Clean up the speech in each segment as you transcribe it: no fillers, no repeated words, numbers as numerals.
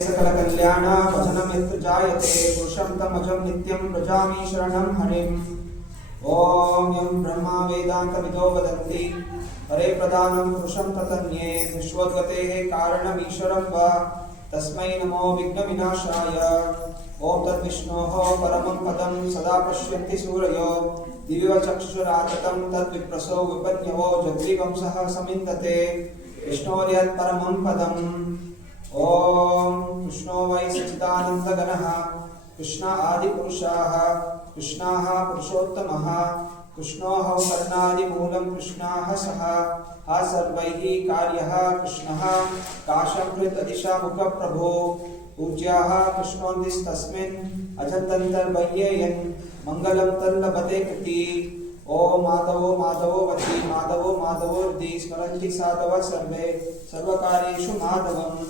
सकल कल्याण वचनमित्र जायते पुरुषं तमजं नित्यं व्रजामि शरणं हरिम्। ओम यं ब्रह्मा वेदान्तविदो वदन्ति हरे प्रधानं पुरुषं ततन्ये विश्वोद्गतेः कारणमीश्वरं वा तस्मै नमो विघ्नविनाशाय। ओम तद्विष्णोः परमं पदं सदा पश्यन्ति सूरयो दिव्य चक्षुराततं तद्विप्रसो विपन्यवो जगद्विवंशः समिन्दते विष्णोर्यत् परमं पदम्। ओम कृष्णो वै सच्चिदानन्दघनः कृष्ण आदिपुरुषाः कृष्णाः पुरुषोत्तमः कृष्णो हौ कर्णादिमूलं कृष्णाः सः हा सर्वैः कार्यः कृष्णः काशकृतदिशामुखप्रभो पूज्याः कृष्णोऽन्तिस्तस्मिन् अजन्तन्तर्बह्येयन् मङ्गलं तल्लभते कृति। ओम माधवो माधवो वति माधवो माधवोर्धि स्मरन्ति साधव सर्वे सर्वकार्येषु माधवम्।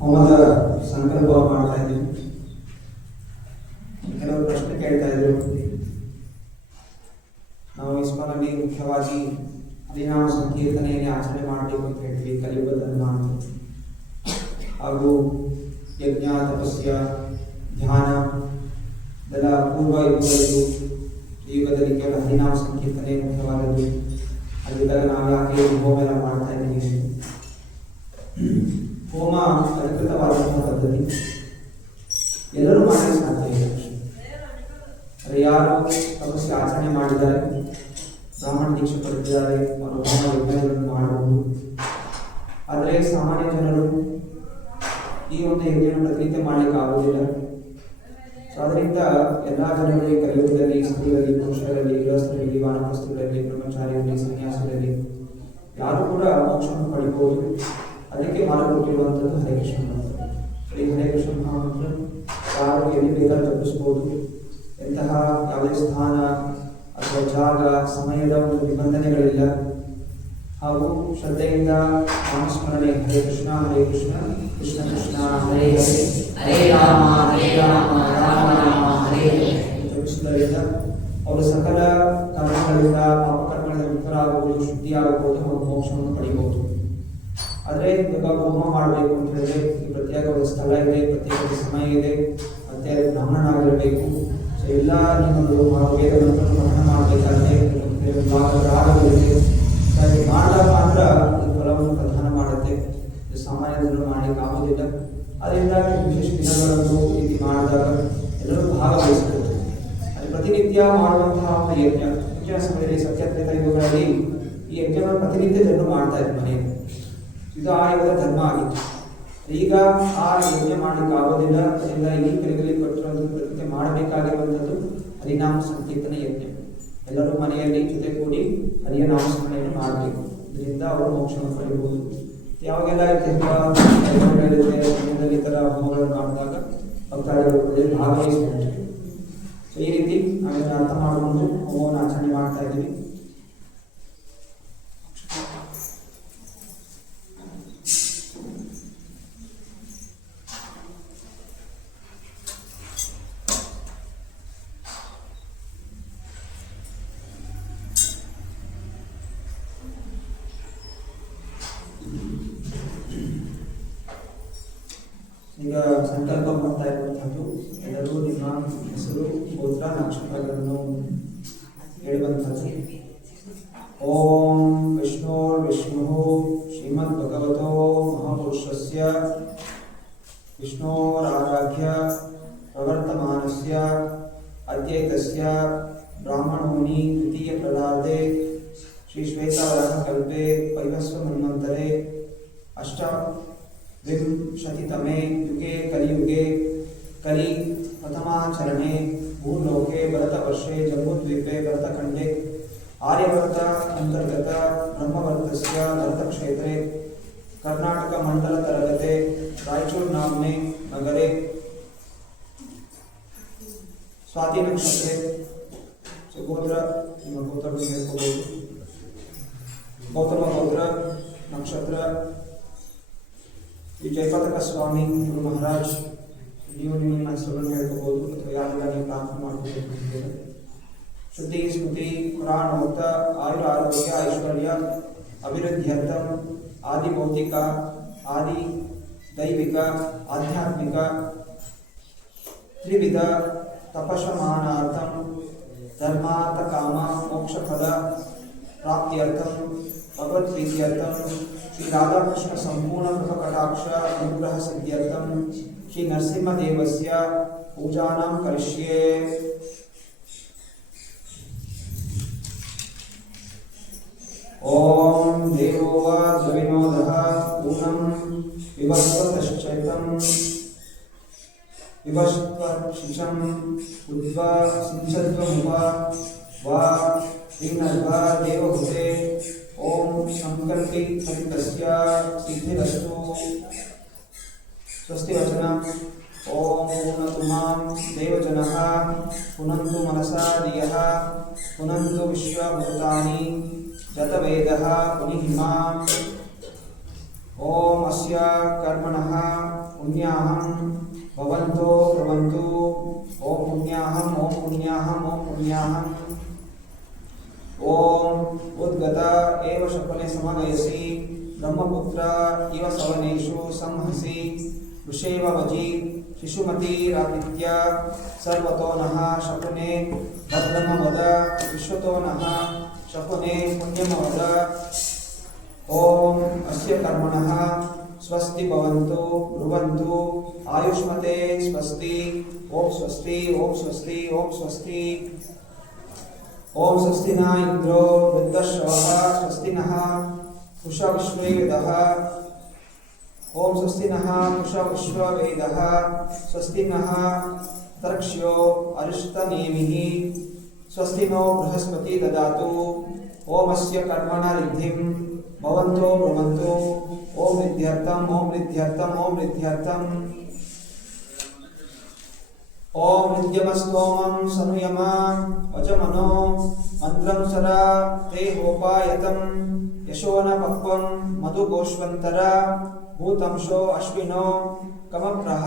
ಹೋಮದ ಸಂಕಲ್ಪ ಮಾಡ್ತಾ ಇದ್ದೀವಿ. ಕೆಲವರು ಪ್ರಶ್ನೆ ಕೇಳ್ತಾ ಇದ್ರು. ನಾವು ಇಸ್ಮಾನಲ್ಲಿ ಮುಖ್ಯವಾಗಿ ಹರಿನಾಮ ಸಂಕೀರ್ತನೆಯನ್ನೇ ಆಚರಣೆ ಮಾಡಬೇಕು ಅಂತ ಹೇಳ್ತೀವಿ ಕಲಿಯುಗ ಧರ್ಮ ಅಂತ. ಹಾಗೂ ಯಜ್ಞ ತಪಸ್ಯ ಧ್ಯಾನ ಇದೆಲ್ಲ ಪೂರ್ವ ಯುಗದಲ್ಲೂ ಈ ಯುಗದಲ್ಲಿ ಕೇವಲ ಹರಿನಾಮ ಸಂಕೀರ್ತನೆ ಮುಖ್ಯವಾದದ್ದು. ಅಲ್ಲಿದ್ದಾಗ ನಾವು ಯಾಕೆ ಹೋಮ ಎಲ್ಲ ಮಾಡ್ತಾ ಇದ್ದೀವಿ? ಹೋಮ ಅಧಿಕೃತವಾದಂತಹ ಪದ್ಧತಿ, ಎಲ್ಲರೂ ಮಾಡಲಿಕ್ಕೆ ಸಾಧ್ಯ ಇಲ್ಲ. ಆದರೆ ಯಾರು ತಪಸ್ಸು ಆಚರಣೆ ಮಾಡಿದ್ದಾರೆ, ಬ್ರಾಹ್ಮಣ ದೀಕ್ಷೆ ಪಡೆದಿದ್ದಾರೆ, ಅವರು ಹೋಮ ಯಜ್ಞಗಳನ್ನು ಮಾಡಬಹುದು. ಆದರೆ ಸಾಮಾನ್ಯ ಜನರು ಈ ಒಂದು ಯಜ್ಞವನ್ನು ಪ್ರತಿನಿತ್ಯ ಮಾಡಲಿಕ್ಕೆ ಆಗುವುದಿಲ್ಲ. ಸೊ ಅದರಿಂದ ಎಲ್ಲ ಜನರಿಗೆ ಕಲಿಯುಗದಲ್ಲಿ ಸ್ತ್ರೀಯರಲ್ಲಿ, ಪುರುಷರಲ್ಲಿ, ಗೃಹಸ್ಥರಲ್ಲಿ, ವಾನಪ್ರಸ್ಥರಲ್ಲಿ, ಬ್ರಹ್ಮಚಾರಿಯಲ್ಲಿ, ಸನ್ಯಾಸಿಗಳಲ್ಲಿ ಯಾರು ಕೂಡ ಮೋಕ್ಷವನ್ನು ಪಡಿಬಹುದು. ಅದಕ್ಕೆ ಮಾಡಿಕೊಟ್ಟಿರುವಂಥದ್ದು ಹರೇ ಕೃಷ್ಣ ಮಂತ್ರ. ಈ ಹರೇ ಕೃಷ್ಣ ಮಂತ್ರ ಯಾರು ಎಲ್ಲಿ ಬೇಕಾದ್ರೂ ಜಪಿಸ್ಬೋದು. ಎಂತಹ ಯಾವುದೇ ಸ್ಥಾನ ಅಥವಾ ಜಾಗ ಸಮಯದ ಒಂದು ನಿಬಂಧನೆಗಳಿಲ್ಲ. ಹಾಗೂ ಶ್ರದ್ಧೆಯಿಂದ ನಾಮಸ್ಮರಣೆ ಹರೇ ಕೃಷ್ಣ ಕೃಷ್ಣ ಕೃಷ್ಣ ಹರೇ ಹರೇ ಹರೇ ರಾಮ ರಾಮ ರಾಮ ಹರೇ ಹರೇ ಜಪಿಸುವುದರಿಂದ ಅವರು ಸಕಲ ಕರ್ಮಗಳಿಂದ ಪಾಪಕರ್ಮಗಳಿಂದ ಮುಕ್ತರಾಗಬಹುದು, ಶುದ್ಧಿಯಾಗಬಹುದು, ಅವರು ಮೋಕ್ಷವನ್ನು ಪಡೆಯಬಹುದು. ಆದರೆ ಇವಾಗ ಹೋಮ ಮಾಡಬೇಕು ಅಂತ ಹೇಳಿದ್ರೆ ಈ ಪ್ರತ್ಯೇಕವಾದ ಸ್ಥಳ ಇದೆ, ಪ್ರತ್ಯೇಕವಾದ ಸಮಯ ಇದೆ, ಮತ್ತೆ ಬ್ರಾಹ್ಮಣನಾಗಿರಬೇಕು. ಸೊ ಎಲ್ಲ ನಿಮ್ಮದು ವೇದಗಳನ್ನು ಪಠಣ ಮಾಡಬೇಕಾದ್ರೆ ರಾಗಗಳಿದೆ. ಹಾಗೆ ಮಾಡಿದಾಗ ಮಾತ್ರ ಈ ಫಲವನ್ನು ಪ್ರದಾನ ಮಾಡುತ್ತೆ. ಸಾಮಾನ್ಯ ಜನರು ಮಾಡಲಿಕ್ಕೆ ಆಗೋದಿಲ್ಲ. ಅದರಿಂದ ವಿಶೇಷ ದಿನಗಳನ್ನು ಈ ರೀತಿ ಮಾಡಿದಾಗ ಎಲ್ಲರೂ ಭಾಗವಹಿಸಬಹುದು. ಅದು ಪ್ರತಿನಿತ್ಯ ಮಾಡುವಂತಹ ಒಂದು ಯಜ್ಞ. ಮುಂಚಿನ ಸಮಯದಲ್ಲಿ ಸತ್ಯತ್ರೇತ ಯುಗಗಳಲ್ಲಿ ಈ ಯಜ್ಞವನ್ನು ಪ್ರತಿನಿತ್ಯ ಜನರು ಮಾಡ್ತಾ ಇದ್ರು ಮನೆಯಲ್ಲಿ. ಇದು ಆ ಯುಗದ ಧರ್ಮ ಆಗಿತ್ತು. ಈಗ ಆ ಯಜ್ಞ ಮಾಡಲಿಕ್ಕೆ ಆಗೋದಿಲ್ಲ. ಅದರಿಂದ ಈ ಕಲಿಗಳಲ್ಲಿ ಕೊಟ್ಟಿರುವಂಥದ್ದು ಪ್ರತಿನಿತ್ಯ ಮಾಡಬೇಕಾಗಿರುವಂಥದ್ದು ಹರಿನಾಮ ಸಂಕೀರ್ತನೆ ಯಜ್ಞ. ಎಲ್ಲರೂ ಮನೆಯಲ್ಲಿ ಜೊತೆ ಕೂಡಿ ಹರಿಯ ನಾಮಸ್ಮರಣೆಯನ್ನು ಮಾಡಬೇಕು. ಇದರಿಂದ ಅವರು ಮೋಕ್ಷವನ್ನು ಪಡೆಯಬಹುದು. ಯಾವಾಗೆಲ್ಲ ಈ ಥರ ಹೋಮಗಳನ್ನು ಮಾಡಿದಾಗ ಭಕ್ತಾದಿಗಳು ಭಾಗವಹಿಸಬಹುದು. ಸೊ ಈ ರೀತಿ ನಾವೆಲ್ಲ ಅರ್ಥ ಮಾಡಿಕೊಂಡು ಹೋಮವನ್ನು ಆಚರಣೆ ಮಾಡ್ತಾ ಇದ್ದೀವಿ. ಈಗ ಸಂಕಲ್ಪ ಮಾಡ್ತಾ ಇರುವಂಥದ್ದು ಎಲ್ಲರೂ ನಿಮ್ಮ ಹೆಸರು, ಗೋತ್ರ, ನಕ್ಷತ್ರಗಳನ್ನು ಹೇಳುವಂಥದ್ದು. ಓಂ ವಿಷ್ಣು ಶ್ರೀಮದ್ ಭಗವತೋ ಮಹಾಪುರುಷಸ್ಯ ವಿಷ್ಣೋರಾರಾಧ್ಯ ಪ್ರವರ್ತಮಾನಸ್ಯ ಅದ್ವೈತಸ್ಯ ಬ್ರಾಹ್ಮಣೋನಿ ತೃತೀಯ ಪ್ರಲಾದೆ ಶ್ರೀ ಶ್ವೇತಾವರಹ ಕಲ್ಪೆ ವೈವಸ್ವ ಮನ್ವಂತರೆ अष्टविंशतितमे युगे कलियुगे कलि प्रथमाचरणे भूलोके भरतवर्षे जम्बूद्वीपे भरतखण्डे आर्यवर्त अंतर्गत ब्रह्मवर्तस्य भरतक्षेत्रे कर्नाटकमण्डलतरगते रायचूर नाम्ने नगरे स्वाति नक्षत्रे गोत्र गोत्र गौतम गोत्र नक्षत्र जयपताಕ स्वामी गुरु महाराज ನೀವು ನಿಮ್ಮ ಹೆಸರನ್ನು ಹೇಳ್ಕೋಬಹುದು ಅಥವಾ ಯಾರೆಲ್ಲ ನೀವು ಪ್ರಾರ್ಥನೆ ಮಾಡ್ಕೋಬಹುದು. ಶುದ್ಧಿ ಸ್ಮೃತಿ ಪುರಾಣ ಮುಕ್ತ ಆಯುರ ಆರೋಗ್ಯ ಐಶ್ವರ್ಯ ಅಭಿವೃದ್ಧ್ಯರ್ಥಂ ಆದಿ ಭೌತಿಕ ಆದಿ ದೈವಿಕ ಆಧ್ಯಾತ್ಮಿಕ ತ್ರಿವಿಧ ತಪಶಮಾನಾರ್ಥಂ ಧರ್ಮಾರ್ಥ ಕಾಮ ಮೋಕ್ಷ ಫಲ ಪ್ರಾಪ್ತ್ಯರ್ಥಂ भगवत प्रीत्यर्थम श्री राधा कृष्ण संपूर्ण कृपा कटाक्ष अनुग्रह सिद्ध्यर्थम श्री नरसिंह देवस्य पूजानां करिष्ये. ओम देवो वा द्रविणोदः पूर्णं विवस्वतश्चैतं विवस्वशिशं उद्वा सिंचत्वमुपा वा विघ्नर्भा देवभूते ओम संकल्पि फलितस्य सिद्धिरस्तु. स्वस्ति वचनम्. ओम पुनन्तु मां देवजनः पुनन्तु मनसा धियः पुनन्तु विश्वभूतानि जतवेदः पुनिहिमाम्. ओम अस्य कर्मणः पुण्याहं भवन्तो भवन्तु. ओम पुण्याहं ओम पुण्याहं ओम पुण्याहं. ओम उद्गत एव शपने समगयसि ब्रह्मपुत्र इव सवनेषु संहसि वृषेव वजि शिशुमतिरादित्य सर्वतो नः शकुने भद्रम वद विश्वतो नः शकुने पुण्यम वद. ओम अस्य कर्मणः स्वस्ति भवन्तु ब्रुवन्तु आयुष्मते स्वस्ति. ओम स्वस्ति ओम स्वस्ति ओम स्वस्ति. ओम स्वस्ति न इंद्रो वृद्धश्रवः स्वस्ति नः पूषा विश्ववेदः. ओम स्वस्ति नः पूषा विश्ववेदः स्वस्ति नः तर्क्ष्यो अरिष्टनेमिः. स्वस्ति नो बृहस्पति ददातु. ओम अस्य कर्मणा रिद्धिं भवन्तो ब्रुवन्तु. ओम रिद्ध्यर्थम् ओम रिद्ध्यर्थम् ओम रिद्ध्यर्थम्. ओम नित्यमस्तोमं सनुयम अजमनो मंत्रं सरा ते होपायतं यशोन पक्वं मधुगोष्वंतर भूतंशो अश्विनो कमप्रह.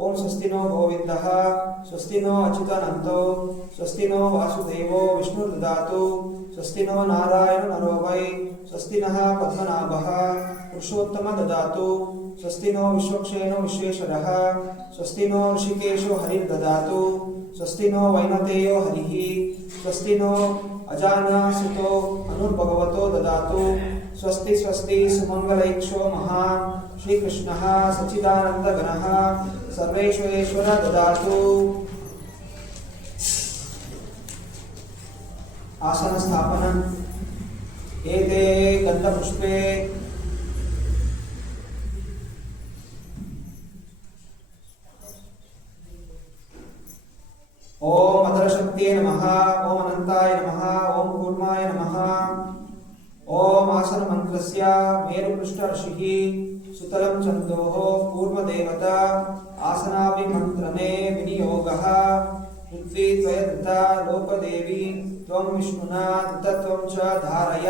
ओम स्वस्ति नो गोविंदः स्वस्ति नो अच्युतानंतो स्वस्ति नो वासुदेवो विष्णुर्ददातु. स्वस्ति नो नारायण नरो वै स्वस्ति नः पद्मनाभः पुरुषोत्तम ददातु. स्वस्ति नो विश्वक्षेनो विश्वेश्वरः स्वस्ति नो ऋषिकेशो हरिर्ददातु. स्वस्ति नो वैनतेयो हरिः. स्वस्ति नो अजानसुतो अनुर्भगवतो ददातु. स्वस्ति स्वस्ति सुमंगलैक्षो महान् श्रीकृष्णः सच्चिदानन्दघनः सर्वेश्वरेश्वर ददातु. आसन स्थापनम्. एते गन्धपुष्पे ओम अधरशक्तिये नमः. ओम अनंताय नमः. ओम कूर्माय नमः. ओम आसन मंत्रस्य मेरुपृष्ठ ऋषिः सुतलं चन्दोः कूर्मदेवता आसनाभिमन्त्रणे विनियोगः. पृथ्वी त्वयधृता लोकदेवी त्वं विष्णुना धृतत्वं च धारय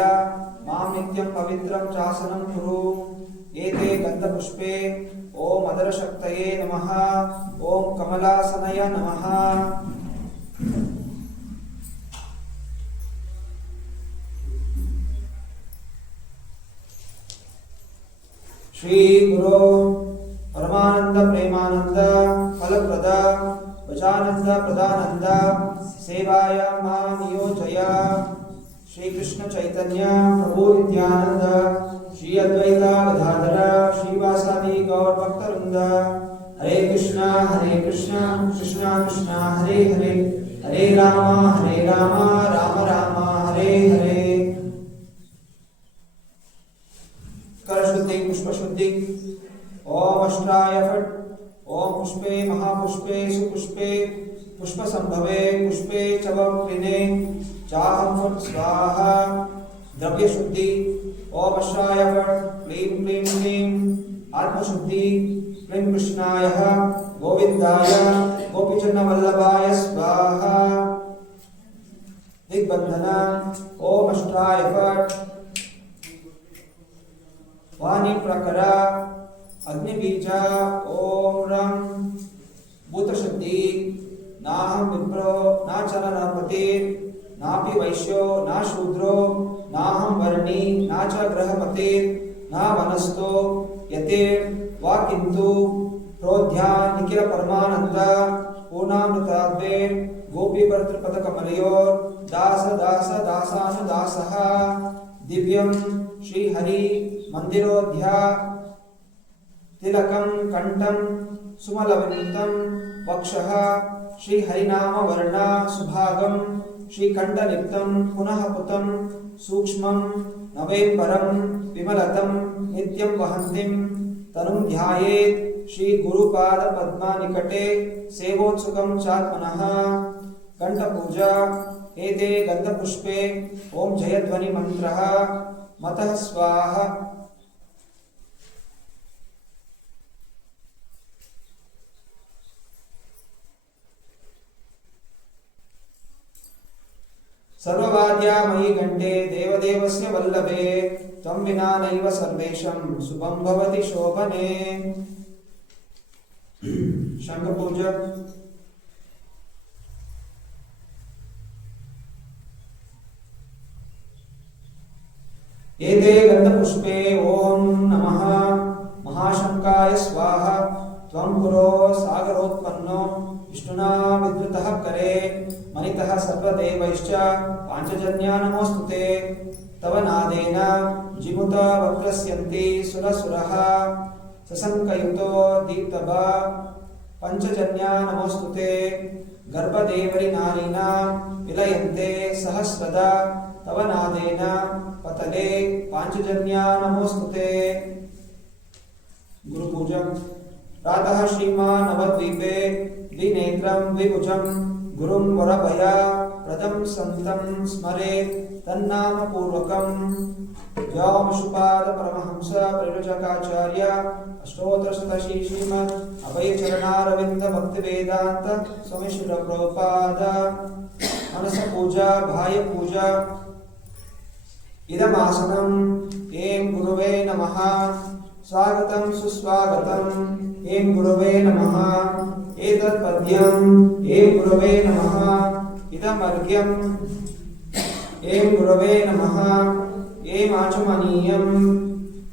मां नित्यं पवित्रं चासनं कुरु. एते गन्धपुष्पे ओम अधरशक्तये नमः. ओम कमलासनय नमः. श्री गुरु परमानंद प्रेमानंद फलप्रद वचानंद प्रदानंद सेवाय मां नियोजय. श्री कृष्ण चैतन्य प्रभु नित्यानंद श्री अद्वैत गदाधर श्रीवासादि गौर भक्तवृंद. हरे कृष्णा कृष्णा कृष्णा हरे हरे हरे राम राम राम हरे हरे. कर शुद्धि पुष्प शुद्धि. ओम अष्टाय फट. ओम पुष्पे महापुष्पे सुपुष्पे पुष्प संभवे पुष्पे चवक्लिने चाहं फट स्वाहा. द्रव्य शुद्धि. ओम अष्टाय फट. क्लीं क्लीं क्लीं आत्मशुद्धि. क्लीं कृष्णाय गोविंदाय गोपीचन्द्रवल्लभाय स्वाहा. शाकर अग्निबीज ओम रं भूतशक्ति नाहं विप्रो न चरनपति नापि वैश्यो न शूद्रो नाहं वर्णी न च ग्रहपति न वनस्तो यते वा किन्तु प्रोध्या निखिल परमानंद पूर्णामृताद्वे गोपी भर्तृपदकमलयोर दास दास दासानुदासः दिव्यं श्री हरि मंदिरोध्या तिलकं कंठं सुमलवन्तं वक्षः श्री हरिनाम वर्णा सुभागं श्री कंठलिप्तं पुनः पुतं सूक्ष्मं नवेम्बरं विमलतं नित्यं वहन्तिं तनुं ध्यायेत् श्री गुरुपाद पद्मा निकटे सेवोत्सुकं चात्मनः कंठपूजा एते गन्धपुष्पे ओम जयध्वनि मंत्रः मतः स्वाहा सर्ववाद्यामयि घण्टे देवदेवस्य वल्लभे त्वं विना नैव सर्वेषां शुभं भवति शोभने शंखपूजा एते गन्धपुष्पे ओम नमः महाशंकाय स्वाहा त्वं पुरो सागरोत्पन्नो विष्णुना विद्रुतः करे मनितः सर्वदेवैश्च पांचजन्या नमोस्तुते तव नादेन जिमुत वक्रस्यन्ति सुरसुरः ससंकयुतो दीप्तभा पंचजन्या नमोस्तुते गर्भदेवरि नारीना विलयन्ते सहस्रदा तव नादेन पतले पांचजन्या नमोस्तुते गुरु पूजा प्रातः श्रीमान् नवद्वीपे द्विनेत्रं द्विभुजं गुरुं वरभया प्रदं संतं स्मरेत् तन्नाम पूर्वकं व्योमशुपाद परमहंस परिव्राजकाचार्य अष्टोत्तरशतशी श्रीमद् अभयचरणारविन्द भक्तिवेदान्त स्वामी श्रील प्रभुपाद मनस पूजा बाह्य पूजा इदमासनम् ऐं गुरुवे नमः स्वागतं सुस्वागतम् ऐं गुरुवे नमः एतत् पद्यम् ऐं गुरुवे नमः इदमर्घ्यम् ऐं गुरुवे नमः ऐं आचमनीयम्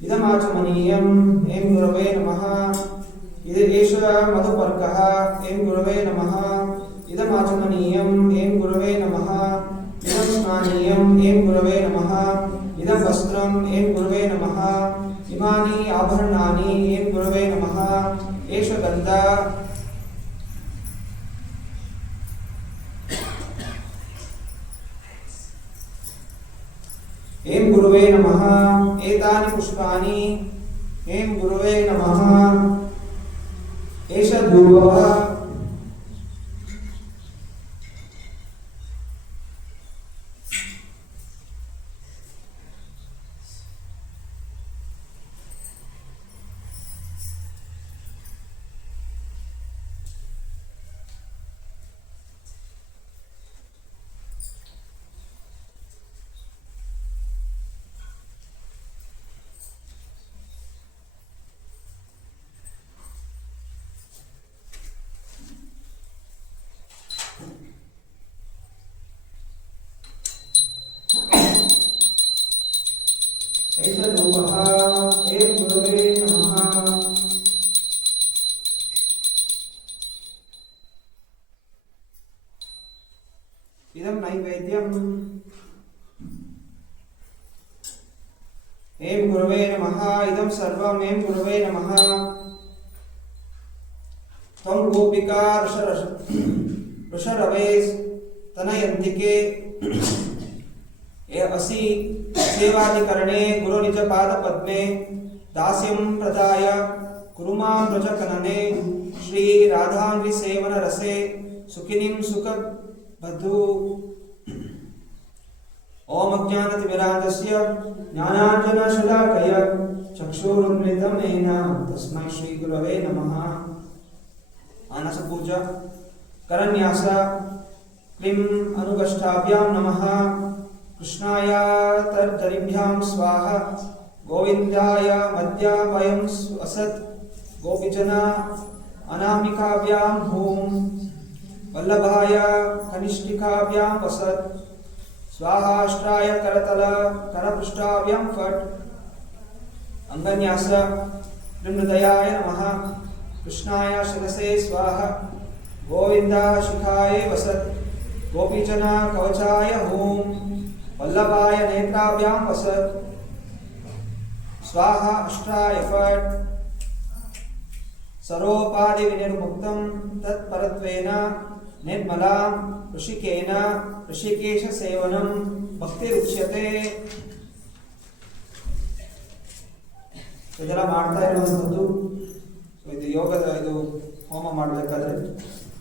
इदमाचमनीयम् ऐं गुरुवे नमः एष मधुपर्कः ऐं गुरुवे नमः इदमाचमनीयम् ऐं गुरुवे नमः इदं स्नानीयम् ऐं गुरुवे नमः इदं वस्त्रम् ऐं गुरुवे नमः इमानि आभरणानि ऐं गुरुवे नमः एष गन्धा ऐं गुरुवे नमः एतानि पुष्पाणि ऐं गुरुवे नमः एष धूपः एष धूपः ऐं गुरुवे नमः इदं नैवेद्यम् ऐं गुरुवे नमः इदं सर्वम् ऐं गुरुवे नमः त्वं गोपिका ऋषरवे तनयन्तिके असि सेवाधिकरणे गुरु निज पाद पद्मे दास्यं प्रदाय कुरुमां व्रजकनने श्री राधांग्रि सेवन रसे सुखिनीं सुख बधु ओम अज्ञानतिमिरान्धस्य ज्ञानाञ्जनशलाकय चक्षुरुन्मिलितं येन तस्मै श्री गुरवे नमः मानस पूजा करन्यास क्लीं अनुगष्टाभ्यां नमः कृष्णाय तर्जनिभ्यां स्वाहा गोविंदाय मध्यामयं वसत् गोपीजना अनामिकाभ्यां हूं वल्लभाय कनिष्ठिकाभ्यां वसत् स्वाहाष्टाय करतल करपृष्ठाभ्यां फट् अंगन्यास हृदयाय नमः कृष्णाय शिरसे स्वाहा गोविंदा शिखाय वसत् गोपीजना कवचाय हूं वल्लभाय नेत्राभ्यां वसत् स्वाहा अष्टाय फट् सर्वोपाधि विनिर्मुक्तं तत्परत्वेन निर्मलां ऋषिकेन ऋषिकेश सेवनं भक्तिरुच्यते. ಇದೆಲ್ಲ ಮಾಡ್ತಾ ಇರುವಂಥದ್ದು. ಇದು ಯೋಗದ ಇದು ಹೋಮ ಮಾಡಬೇಕಾದ್ರೆ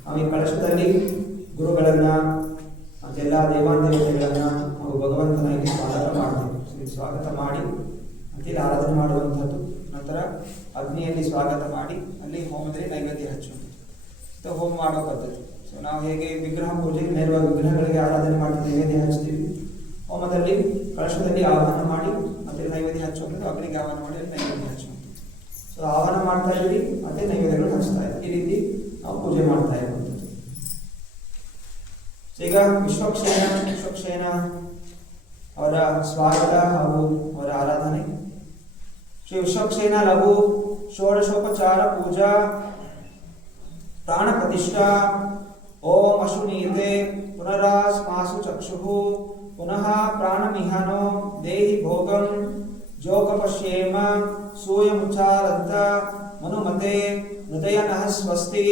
ನಾವು ಈ ಕಳಶದಲ್ಲಿ ಗುರುಗಳನ್ನ ಮತ್ತೆಲ್ಲ ದೇವಾದೇವತೆಗಳನ್ನ ನಾವು ಭಗವಂತನಾಗಿ ಸ್ವಾಗತ ಮಾಡ್ತೀವಿ. ಸ್ವಾಗತ ಮಾಡಿ ಅಂತೇಳಿ ಆರಾಧನೆ ಮಾಡುವಂಥದ್ದು. ನಂತರ ಅಗ್ನಿಯಲ್ಲಿ ಸ್ವಾಗತ ಮಾಡಿ ಅಲ್ಲಿ ಹೋಮದಲ್ಲಿ ನೈವೇದ್ಯ ಹಚ್ಚುವುದು ಹೋಮ ಮಾಡೋ ಪದ್ಧತಿ. ಸೊ ನಾವು ಹೇಗೆ ವಿಗ್ರಹ ಪೂಜೆ ನೇರವಾಗಿ ವಿಗ್ರಹಗಳಿಗೆ ಆರಾಧನೆ ಮಾಡಿ ನೈವೇದ್ಯ ಹಚ್ತೀವಿ, ಹೋಮದಲ್ಲಿ ಕಳಶದಲ್ಲಿ ಆಹ್ವಾನ ಮಾಡಿ ಮತ್ತೆ ನೈವೇದ್ಯ ಹಚ್ಚುವಂಥದ್ದು, ಅಗ್ನಿಗೆ ಆಹ್ವಾನ ಮಾಡಿ ನೈವೇದ್ಯ ಹಚ್ಚುವಂಥದ್ದು. ಸೊ ಆಹ್ವಾನ ಮಾಡ್ತಾ ಇದ್ವಿ ಮತ್ತೆ ನೈವೇದ್ಯಗಳು ಹಚ್ತಾ ಇದ್ವಿ. ಈ ರೀತಿ ನಾವು ಪೂಜೆ ಮಾಡ್ತಾ ಇರುವಂಥದ್ದು. ಈಗ ವಿಶ್ವಕ್ಷೇನ ಅವರ ಸ್ವಾಗತ ಹಾಗೂ ಅವರ ಆರಾಧನೆ. ಶ್ರೀ ವಿಶ್ವಕ್ಷೇನ ಲಘು ಷೋಡಶೋಪಚಾರ ಪೂಜಾ ಪ್ರಾಣ ಪ್ರತಿಷ್ಠಾ ಓಂ ಅಶುನೀತೆ ಪುನರಾಸ್ಮಾಸು ಚಕ್ಷುಃ ಪುನಃ ಪ್ರಾಣಮಿಹನೋ ದೇಹಿ ಭೋಗಂ ಜೋಗಪಶ್ಯೇಮ ಸೂಯಮುಚ್ಚಾರಂತ ಮನುಮತೆ ಹೃದಯನಃ ಸ್ವಸ್ತಿ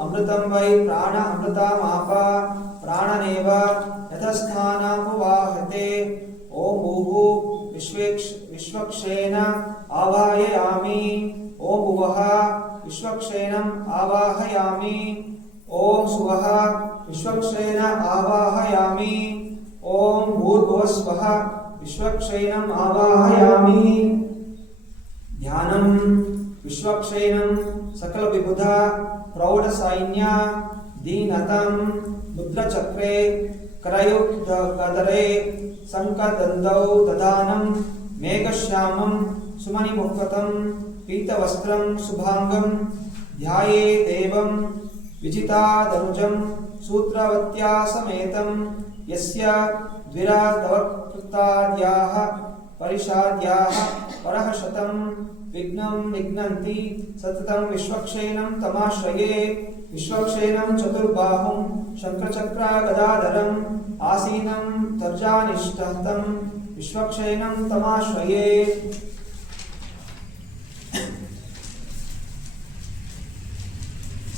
ಅಮೃತಂ ವೈ ಪ್ರಾಣ ಅಮೃತಮಾಪ ಪ್ರಾಣನೇವ ಯಥಸ್ಥಾನಾಪವಾಹತೆ ಓಂ ಭೂಹು ವಿಶ್ವಕ್ಷೇನ ಆವಾಹಯಾಮಿ ಓಂ ಭುವಃ ವಿಶ್ವಕ್ಷೇನಂ ಆವಾಹಯಾಮಿ ಓಂ ಸುವಃ ವಿಶ್ವಕ್ಷೇನ ಆವಾಹಯಾಮಿ ಓಂ ಭೂರ್ಭುವಸ್ವಃ ವಿಶ್ವಕ್ಷೇನಂ ಆವಾಹಯಾಮಿ. ಧ್ಯಾನಂ ವಿಶ್ವಕ್ಷೇನಂ ಸಕಲ ವಿಬುಧ ಪ್ರೌಢ ಸೈನ್ಯ ದೀನತಂ ಮುದ್ರಚಕ್ರೆ करयुक्तकदरे संकदन्तौ ददानं मेघश्यामं सुमणिमुखतं पीतवस्त्रं शुभांगं ध्यायेदेवं विजितादनुजं सूत्रवत्या समेतं यस्य द्विरादवकृताद्याः परिषाद्याः परः शतं विघ्नं निघ्नन्ति सततं विश्वक्षेनं तमाश्रये. विश्वक्षेनं चतुर्बाहुं शंखचक्र गदाधरम् आसीनं तर्जानिष्ठं विश्वक्षेनं तमाश्रये.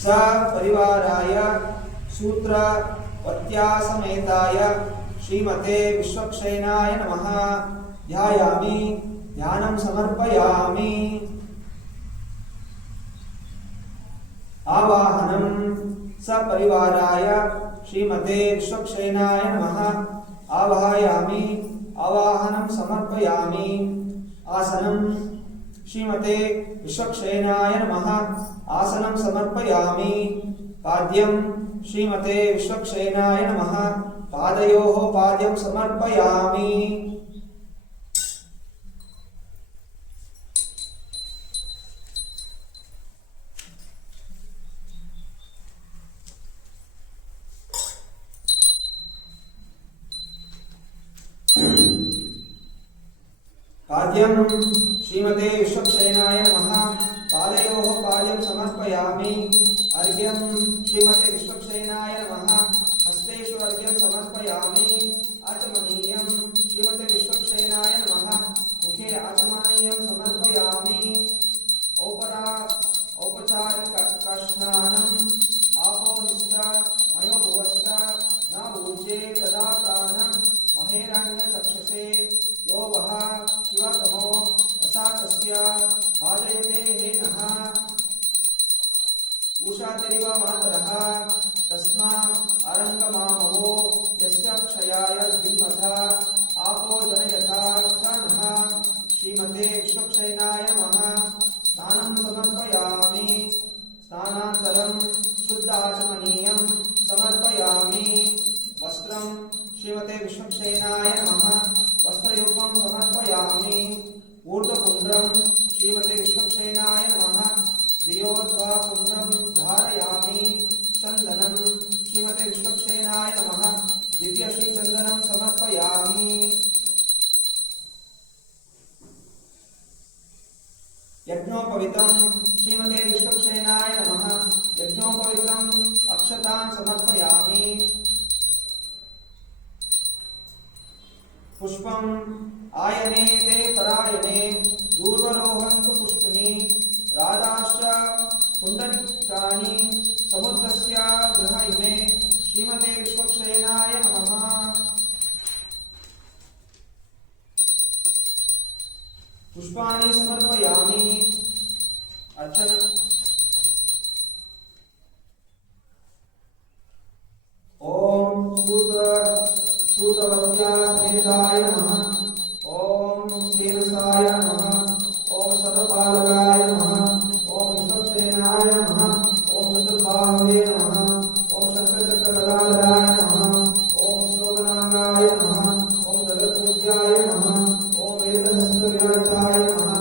स परिवाराय सूत्रवत्या समेताय श्रीमते विश्वक्षेनाय नमः. ध्यायामि ध्यानं समर्पयामि. आवाहनं सपरिवाराय श्रीमते विश्वक्षेनाय नमः. आवाहयामि आवाहनं समर्पयामि. आसनं श्रीमते विश्वक्षेनाय नमः. आसनं समर्पयामि. पाद्यं श्रीमते विश्वक्षेनाय नमः. पादयोः पाद्यं समर्पयामि. पाद्यं श्रीमते विश्वक्षेनाय नमः. पादयोः पाद्यं समर्पयामि. अर्घ्यं श्रीमते विश्वक्षेनाय नमः. हस्तेषु अर्घ्यं समर्पयामि. आचमनीयं श्रीमते विश्वक्षेनाय नमः. मुखे आचमनीयं समर्पयामि. औपचारिकस्नानम् आपोहिष्ट मयोभुवश्च न ऊर्जे ददातान महेरण्यचक्षसे यो वः शिवतमो तथा तस्य पवित्रं श्रीमते विश्वक्सेनाय नमः। यज्ञोपवित्रम् अक्षतान् समर्पयामि। पुष्पम् आयने ते परायणे दूर्वरोहन्तु पुष्पिणी। राधाश्च पुण्डरीकानि समुद्रस्य गृह इमे। श्रीमते विश्वक्सेनाय नमः। पुष्पाणि समर्पयामि। अर्चना। ओम सूतवत्या समेताय नमः। ओम सेनसाय नमः। ओम सर्वपालकाय नमः। ओम विश्वक्सेनाय नमः। ओम चतुर्बाहवे नमः। ओम शंखचक्रगदाधराय नमः। ओम श्लोकनागाय नमः। ओम जगत्पूज्याय नमः। ओम वेदहस्तविराजिताय नमः।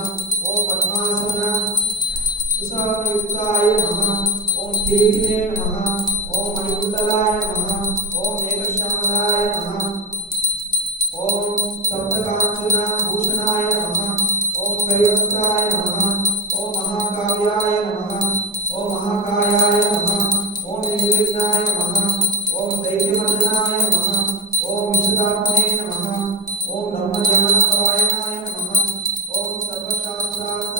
ओम पद्मासन सुषमायुक्ताय नमः। ओम किरीटिने नमः। ओम मणिकुण्डलाय नमः। ओम मेघश्यामलाय नमः। ओम सप्तकांचन भूषणाय नमः। ओम करिवस्त्राय नमः। ओम महाकाव्याय नमः। ओम महाकायाय नमः। ओम निर्विघ्नाय नमः। ओम दैत्यमर्दनाय नमः। ओम विशुद्धात्मने नमः। ओम ब्रह्मज्ञानपरायणाय नमः। ओम सर्वशास्त्रार्थ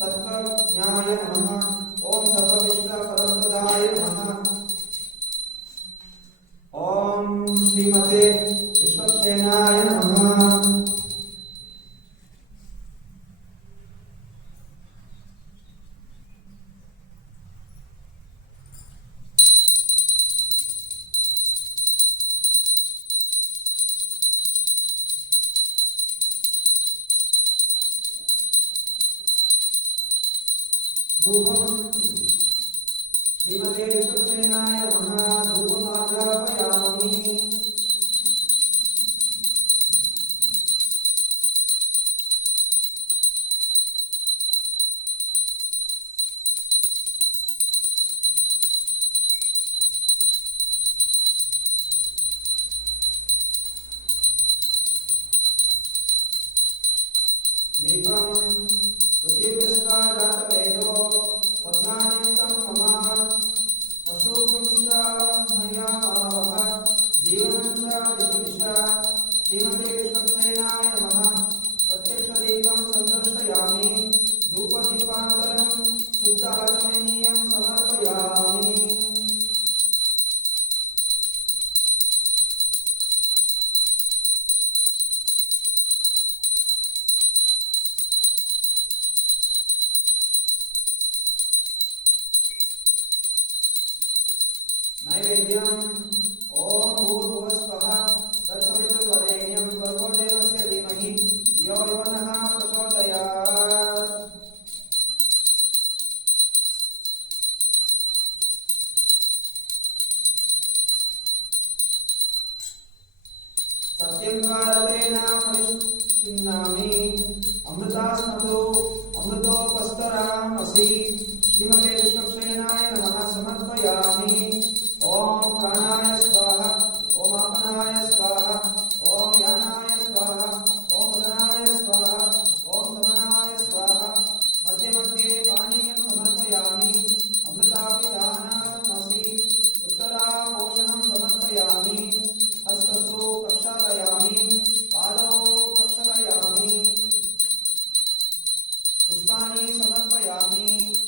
तत्त्वज्ञाय नमः। ओम सर्वविश्वपरस्पदाय नमः। ओम श्रीमते विश्वक्सेनाय नमः। धूपम् श्रीमते विश्वक्सेनाय नमः। धूपमाग्रापयामि। दीपम् उद्युक्तस्था जातवेदो पद्मानितं मम। पशुपुंश्च मया मावः जीवनं च दिशु दिशा। श्रीमते विश्वक्सेनाय नमः। प्रत्यक्षदीपं सन्दर्शयामि। धूपदीपान्तरं शुद्धाचमनीयं समर्पयामि। नैवेद्यम् ओम भूर्भुवस्वः तत्सवितुर्वरेण्यं भर्गो देवस्य धीमहि यो यो नः प्रचोदयात्। सत्यं भारतेन परिचिन्नामि। अमृतास्मतो अमृतोपस्तरामसि। श्रीमते विश्वक्सेनाय नमः समर्पयामि। ओम प्राणाय स्वाहा। ओम आपनाय स्वाहा। ओम यानाय स्वाहा। ओम उदनाय स्वाहा। ओम समनाय स्वाहा। मध्ये मध्ये पानीयं समर्पयामि। अमृतापिदानमसि। उत्तरापोषणं समर्पयामि। हस्तसु प्रक्षालयामि। पादौ प्रक्षालयामि। पुष्पाणि समर्पयामि।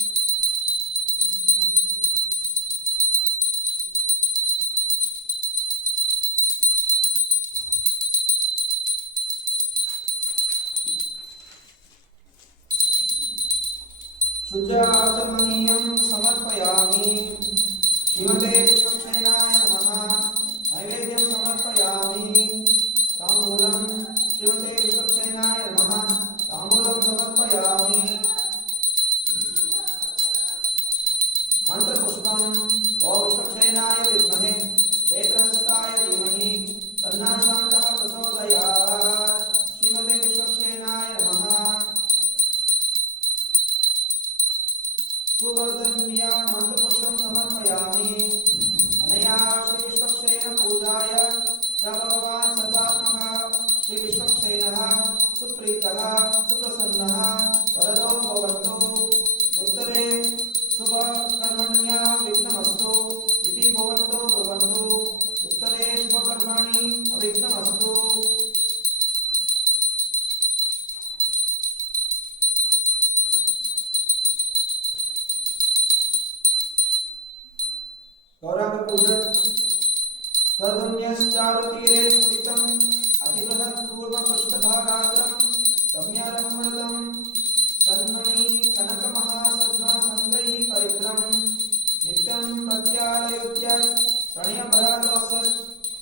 शुद्धाचमनीयं समर्पयामि। श्रीमते विश्वक्सेनाय नमः। नैवेद्यं समर्पयामि। ताम्बूलं श्रीमते विश्वक्सेनाय नमः। ताम्बूलं समर्पयामि। मंत्रपुष्पम् ओम विश्वक्सेनाय विद्महे वेत्रहस्ताय धीमहि तन्नः शान्तः प्रचोदयात्। श्रीमते विश्वक्सेनाय नमः। शुभ गौरांग पूजन स्वधन्यश्चारुतीरे स्फुरितम् अतिबृहत् पूर्वपृष्ठभागात्रं रम्यारम्मृतं तन्मणि कनकमहासद्मा सन्दैः परित्रं नित्यं प्रत्यालयोद्यत् प्रणयपरालोसत्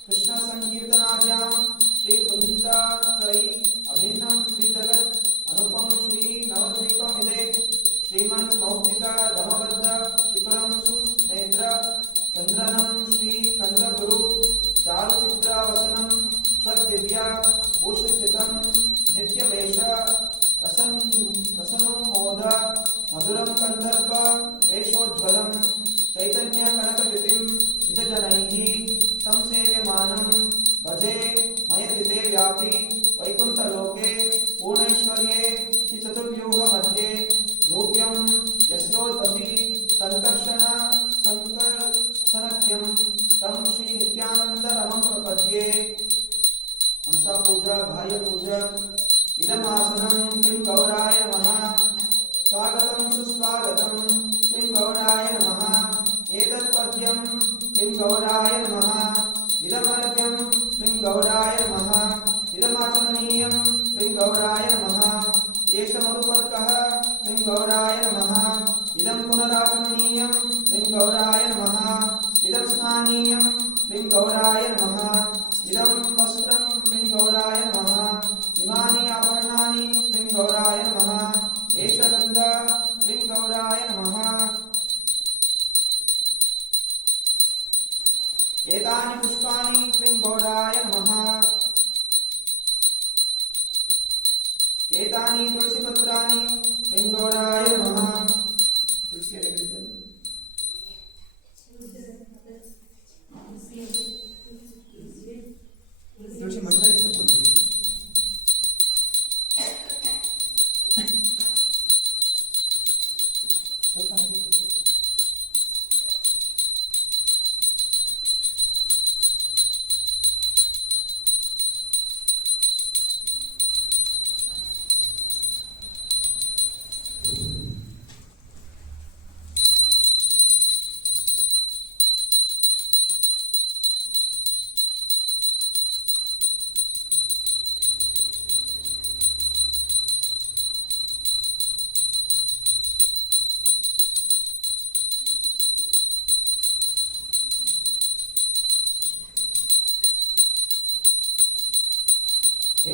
कृष्णसङ्कीर्तनाभ्यां श्रीवृन्दात्रयी अभिन्नं श्रीजगत् अनुपम श्री नवद्वीपमिदे श्रीमन्मौक्तिका दमबद्ध शिखरं सुस्नेत्र चन्द्रनं श्रीकन्दगुरु चारुचित्रावसनं स्वदिव्या भूषितं नित्यवेश रसनोमोद मधुरं कन्दर्प वेशोज्ज्वलं चैतन्यकनकयुतिं निजजनैः संसेव्यमानं भजे मयतिते व्यापी वैकुण्ठलोके पूर्णैश्वर्ये चतुर्व्यूहमध्ये रूप्यं यस्योद्भति संकर्षणक्यं तं श्रीनित्यानन्दरमं प्रपद्ये। हंसा पूजा बाह्य पूजा इदमासनं किं गौराय नमः स्वागतं सुस्वागतं किं गौराय नमः एतत्पद्यं किं गौराय नमः इदमर्घ्यं किं गौराय नमः इदमाचमनीयं किं गौराय नमः एष मधुपर्कः किं गौराय नमः इदं पुनराचमनीयं किं गौराय नमः इदं स्नानीयं किं गौराय नमः इदं वस्त्रं किं गौराय नमः इमानि आभरणानि किं गौराय नमः एष गन्धा किं गौराय नमः एतानि पुष्पाणि किं गौराय नमः एतानि तुलसीपत्राणि किं गौराय नमः तुलसी मंत्र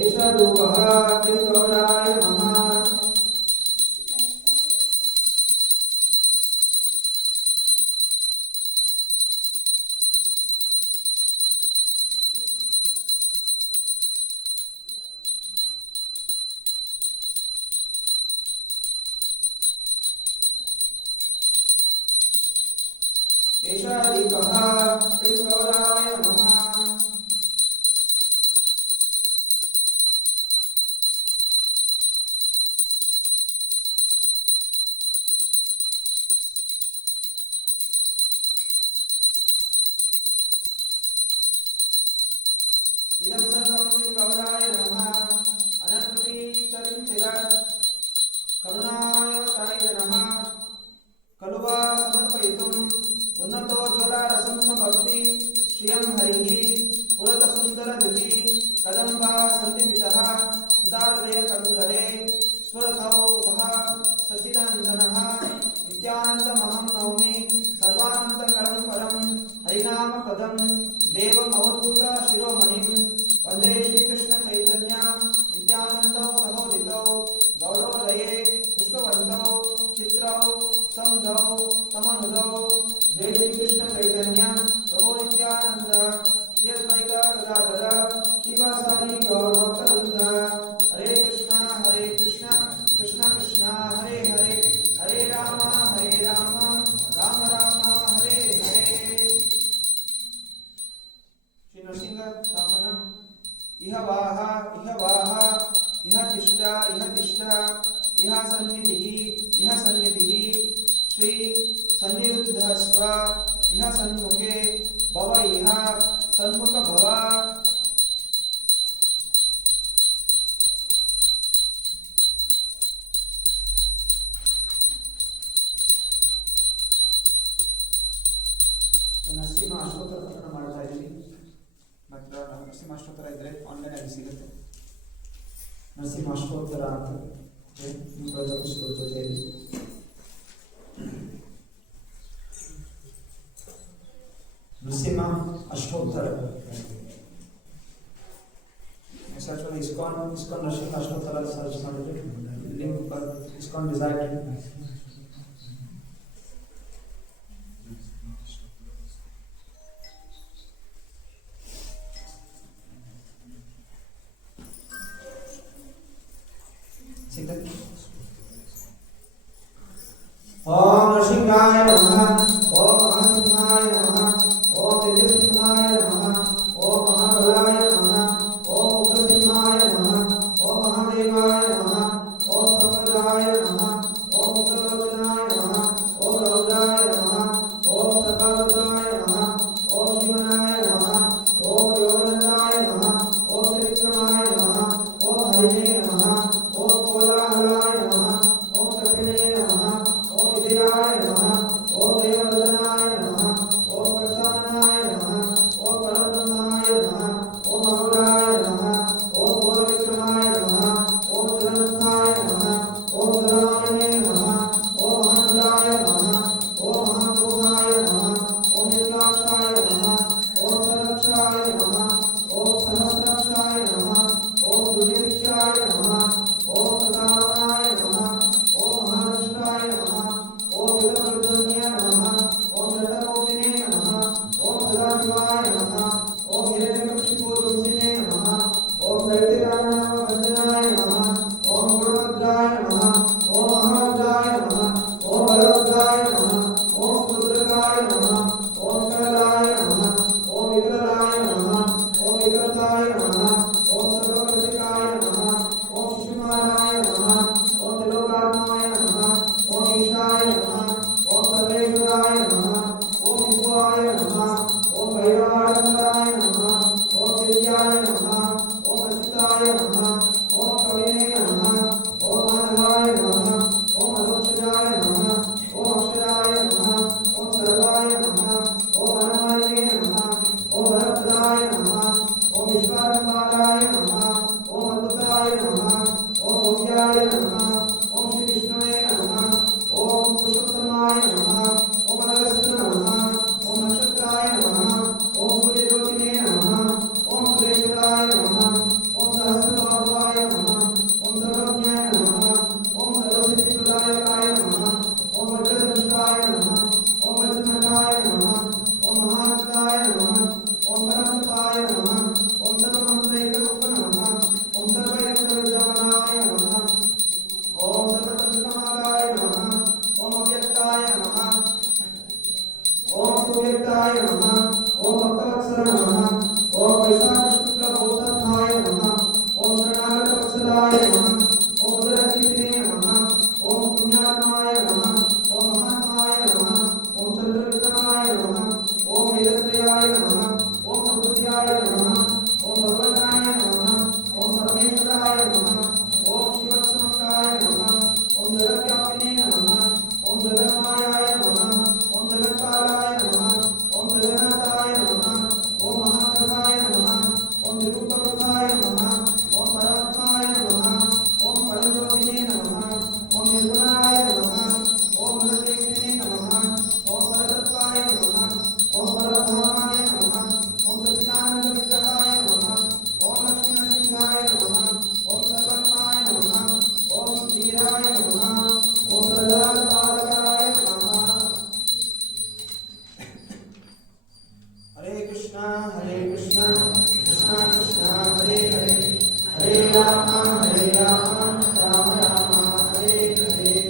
एष रूपः किं गौराय नमः एष दीपः किं गौराय नमः इदं सर्वं किं गौराय नमः अनन्तपुरी चरिञ्चिरत् करुणायवताय नमः कलुवा समर्पयितुम् उन्नतोज्ज्वलरसं स्वभक्ति श्रियं हरिः पुरतसुन्दरद्युति कदम्बा सन्निधितः सदाहृदयकन्दरे स्फुरतौ वः सच्चिदानन्दनः नित्यानन्दमहं नौमि सर्वानन्दकरं परं हरिनामपदं देवमवधूत शिरोमणिं वन्दे श्रीकृष्णचैतन्य नित्यानन्दौ सहोदितौ गौरोदये पुष्पवन्तौ चित्रौ समधौ तमनुदौ जय श्रीकृष्ण चैतन्य प्रभो नित्यानन्द श्री अद्वैत गदाधर श्रीवासादि गौरभक्तवृन्द हरे कृष्ण कृष्ण कृष्ण हरे हरे हरे राम राम राम हरे हरे। श्री नरसिंह स्थापनम् इह वाह इह तिष्ठ इह सन्निधिः श्री सन्निरुद्धस्व इह सन्मुखे भव इह सन्मुख भव। ನರಸಿಂಹ ಅಷ್ಟೋತ್ತರ ಪಠಣ ಮಾಡ್ತಾ ಇದ್ದೀವಿ. ಮತ್ತು ನರಸಿಂಹ ಅಷ್ಟೋತ್ತರ ಇದ್ದರೆ ಆನ್ಲೈನಲ್ಲಿ ಸಿಗುತ್ತೆ. ನರಸಿಂಹ ಅಷ್ಟೋತ್ತರ ಅಂತ ನಿಮ್ಮ ಪುಸ್ತಕದ ಜೊತೆಯಲ್ಲಿ ನರಸಿಂಹ ಅಷ್ಟೋತ್ತರ सर्च में इस्कॉन नरसिंह अष्टोत्तर सर्च ಮಾಡಿದ್ರೆ ಲಿಂಕ್ पर इस्कॉन डिजाइन ओम नरसिंहाय नमः ओम महासिंहाय नमः ओम दिव्यसिंहाय नमः ओम महाबलाय नमः ओम उग्रसिंहाय नमः ओम महादेवाय नमः ओम सर्वजाय नमः ओम उग्रलोचनाय नमः ओम रौद्राय नमः ओम सर्वभूताय नमः ओम शिवनाय नमः ओम योगनंदाय नमः ओम त्रिविक्रमाय नमः ओम हरिणे नमः ओम कोलाहलाय नमः ओम कपिले नमः ओम विजयाय नमः ओम देववदनाय नमः ओम प्रसन्नाय नमः ओम परब्रह्माय नमः ओम अघोराय नमः ओम घोरविक्रमाय नमः ओम जगन्नाथाय नमः ओम जलायने नमः ओम महाबलाय नमः ओम महाभूहाय नमः ओम निर्लाक्षाय नमः ओम सरक्षाय नमः ओम सहस्रक्षाय नमः ओम दुर्निरीक्षाय नमः ओम प्रतापनाय नमः ओम महादृष्टाय नमः ओम विदर्भजन्य नमः ओम जटकोपिने नमः ओम सदाशिवाय नमः ओम हिरण्यकशिपुदंसिने नमः ओम दैत्यरावणवन्दनाय नमः ओम गुणभद्राय नमः ओम महाभद्राय नमः ओम बलभद्राय नमः ओम रुद्रकाय नमः ओम करलाय नमः ओम विकलाय नमः ओम विकलताय नमः ओम सर्वप्रतिकाय नमः ओम शिशुमाराय नमः ओम त्रिलोकात्माय नमः ओम ईशाय नमः ओम सर्वेश्वराय नमः ओम विभुवाय नमः ओम भैरवाडम्बराय नमः ओम दिव्याय नमः ओम अच्युताय नमः ओम कविने नमः ओम माधवाय नमः ओम अलोक्षजाय नमः ओम अक्षराय नमः ओम सर्वाय नमः ओम वनमालिने नमः ओम वरप्रदाय नमः ओम विश्वारम्भाराय नमः ओम अद्भुताय नमः ओम भव्याय नमः ओम श्री विष्णुवे नमः ओम पुरुषोत्तमाय नमः ओम अगस्त्य नमः ओम नक्षत्राय नमः ओम सूर्यज्योतिने नमः ओम सुरेश्वराय नमः ओम सहस्रबाहुवाय नमः ओम सर्वज्ञाय नमः ओम सर्वसिद्धिप्रदायकाय नमः ओम वज्रधनुष्ठाय नमः ओम वज्रनखाय नमः ओम महात्ताय नमः ओम परमतपाय नमः ओम सर्वमंत्रैकरूप नमः ओम सर्वयंत्रविद्यमानाय नमः ओम सर्वतन्त्रमागाय नमः ओम अव्यक्ताय नमः ओम सुव्यक्ताय नमः ओम भक्तवत्सल नमः ओम वैशाखशुक्लभूतत्माय नमः ओम शरणागतवत्सलाय नमः ओम उदरकीर्तिने नमः ओम पुण्यात्माय नमः ओम महात्माय नमः ओम चंद्रविक्रमाय नमः ओम वेदत्रयाय नमः ओम प्रकृत्याय नमः ओम भगवनाय नमः ओम परमेश्वराय नमः ओम शिवसमकाय नमः ओम जगद्व्यापिने नमः ओम जगन्मायाय नमः ओम जगत्पालाय नमः ओम जगन्नाथाय नमः ओम महाप्रभाय नमः ओम निरूपप्रभाय नमः ओम परमात्माय नमः ओम परमज्योतिने नमः ओम निर्गुणाय नमः ओम मददेशिने नमः ओम परतत्वाय नमः ओम परब्रह्माय नमः ओम सच्चिदानन्दविग्रहाय नमः ओम लक्ष्मीनरसिंहाय नमः ओम सर्वज्ञाय नमः ओम धीराय नमः ओम प्रहलादपालकाय नमः। हरे कृष्णा कृष्णा कृष्णा हरे हरे हरे राम राम राम हरे हरे।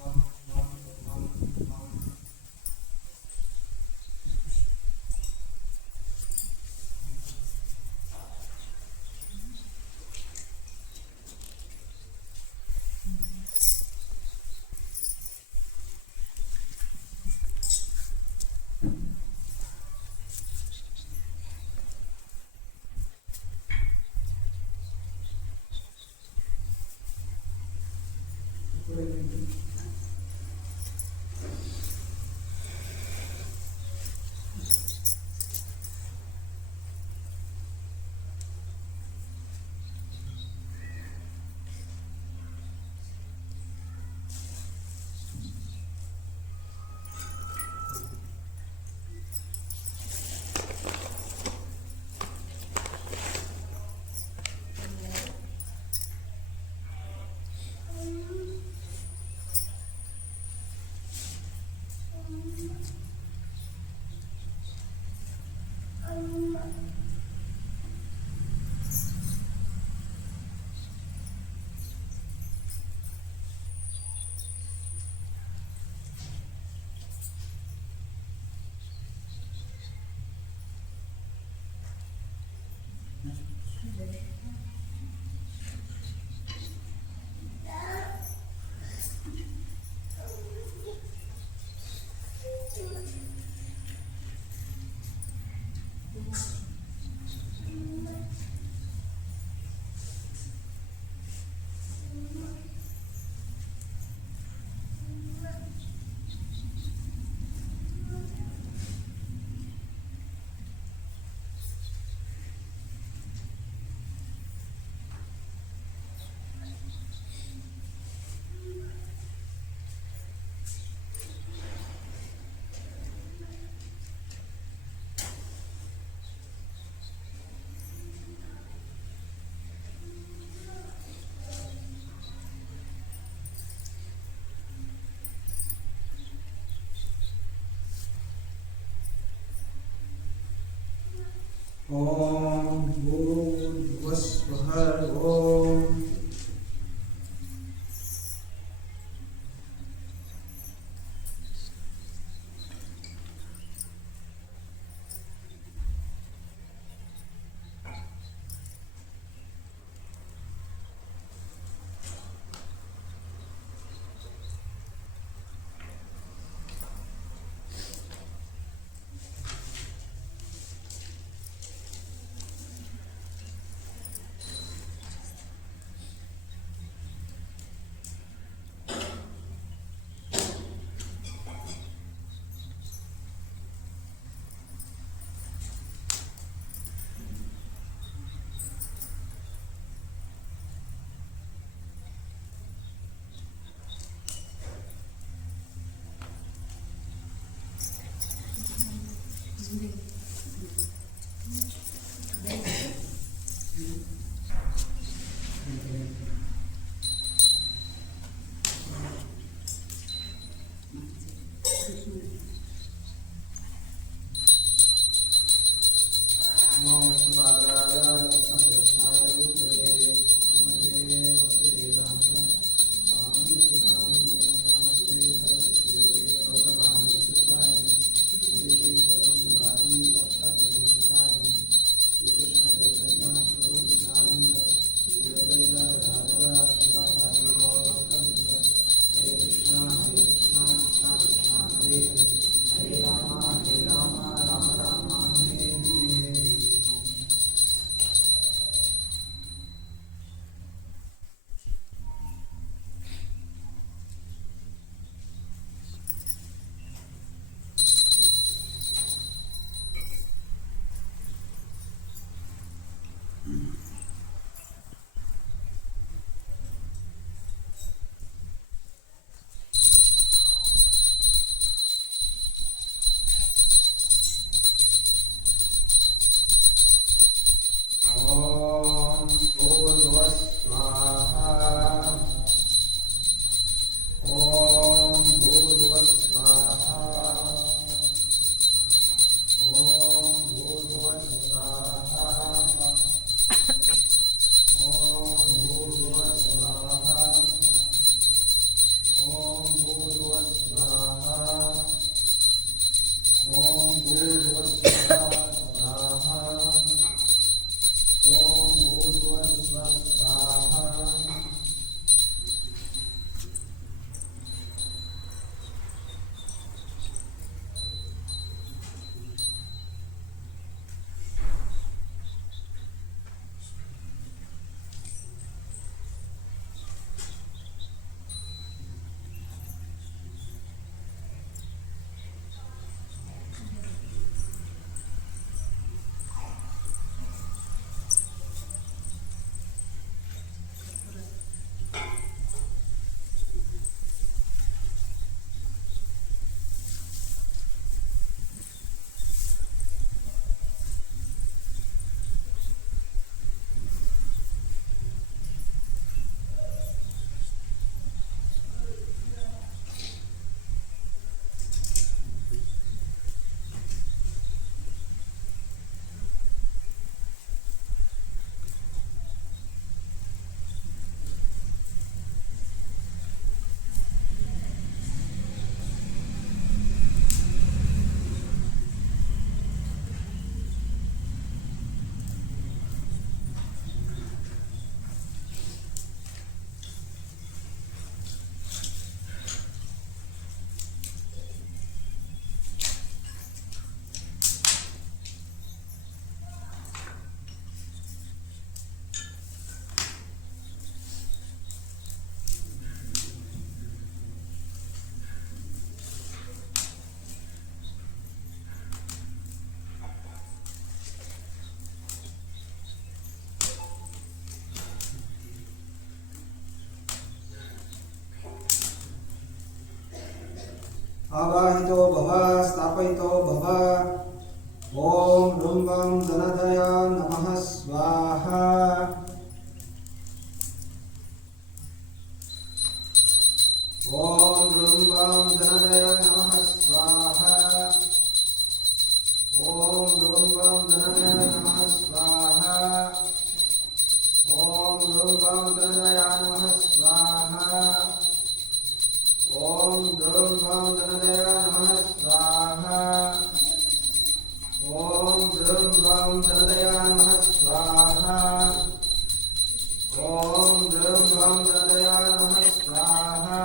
Om आवाहितो भव स्थापयितो भव ओम ह्रूं वं धनदय नमः स्वाहा ओम ह्रूं वं धनदय नमः स्वाहा ओम ह्रूं वं धनदय नमः स्वाहा ओम ह्रूं वं धनदय नमः स्वाहा ओम ह्रूं वं धनदय नमः स्वाहा ओम ह्रूं वं धनदय नमः स्वाहा ओम ह्रूं वं धनदय नमः स्वाहा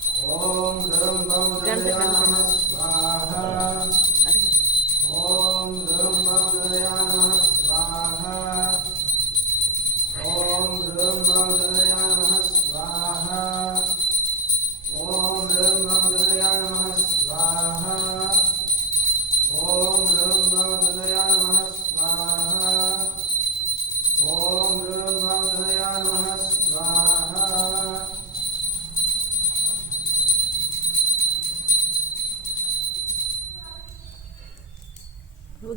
ओम ह्रूं वं धनदय नमः स्वाहा ओम ह्रूं वं धनदय नमः स्वाहा ओम ह्रूं वं धनदय नमः स्वाहा ओम ह्रूं वं धनदय नमः स्वाहा ओम ह्रूं वं धनदय नमः स्वाहा ओम ह्रूं वं धनदय नमः स्वाहा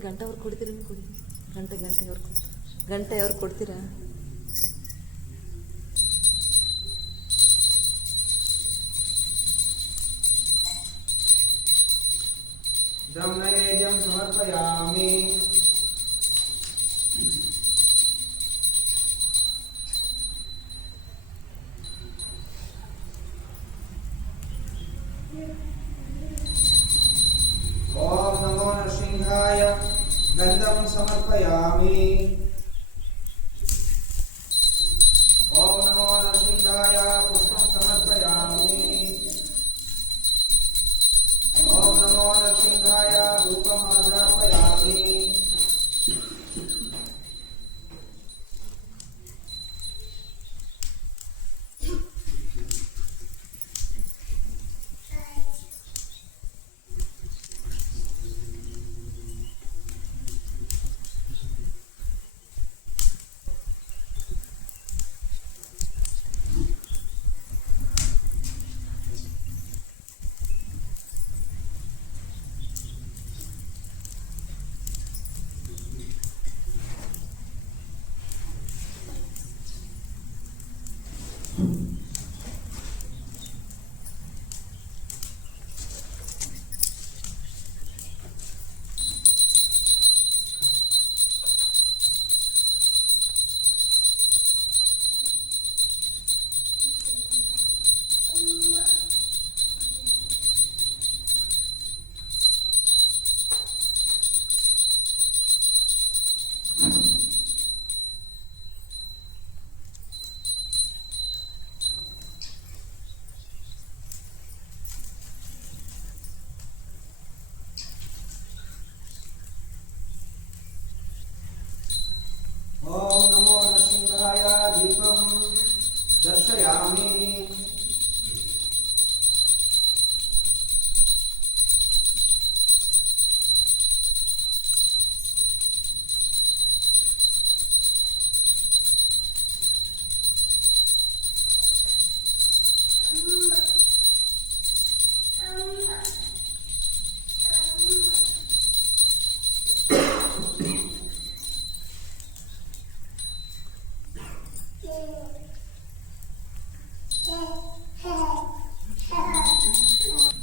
ಗಂಟೆವರೆಗೆ ಕೊಡ್ತೀರಾ ಕೊಡಿ ಗಂಟೆವರೆಗೆ ಕೊಡ್ತೀರಾ ब्रह्मयज्ञं समर्पयामि ओम नमो नृसिंहाय गंधं समर्पयामि ओम नमो नृसिंहाय पुष्पं समर्पयामि ओम नमो नृसिंहाय धूपम् आग्रापयामि ओम नमो नृसिंहाय दीपं दर्शयामि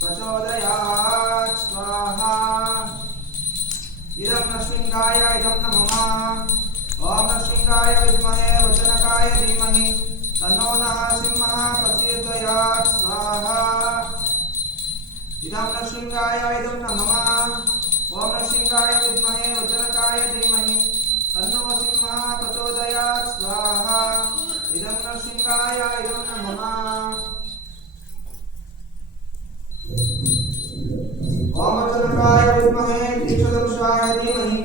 प्रचोदयात् स्वाहा इदं नृसिंहाय इदं न मम ओम नृसिंहाय विद्महे वचनकाय धीमहि तन्नो नः सिंहः प्रचोदयात् स्वाहा इदं नृसिंहाय इदं न मम ओम नृसिंहाय विद्महे वचनकाय धीमहि तन्नो सिंहः प्रचोदयात् स्वाहा इदं नृसिंहाय इदं न मम ओम वचनकाय विद्महे तीक्ष्णदंशाय धीमहि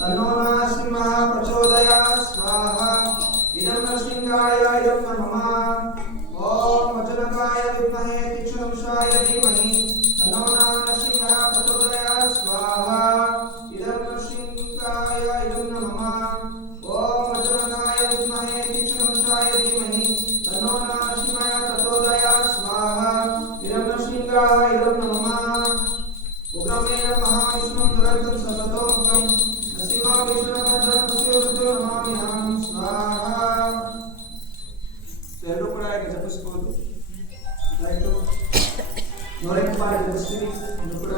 तन्नो नः सिंहः प्रचोदयात् स्वाहा इदं नृसिंहाय इदं न मम ओम वचनकाय विद्महे तीक्ष्णदंशाय धीमहि तन्नो नः सिंहः प्रचोदयात् स्वाहा इदं नृसिंहाय इदं न मम ओम वचनकाय विद्महे तीक्ष्णदंशाय धीमहि तन्नो नः सिंहः ಜೋರಾಗಿ ಜಪಿಸ್ಬೋದು. ದಯವಿಟ್ಟು 108 ಬಾರಿ ಜಪಿಸ್ತೀವಿ. ಇನ್ನು ಕೂಡ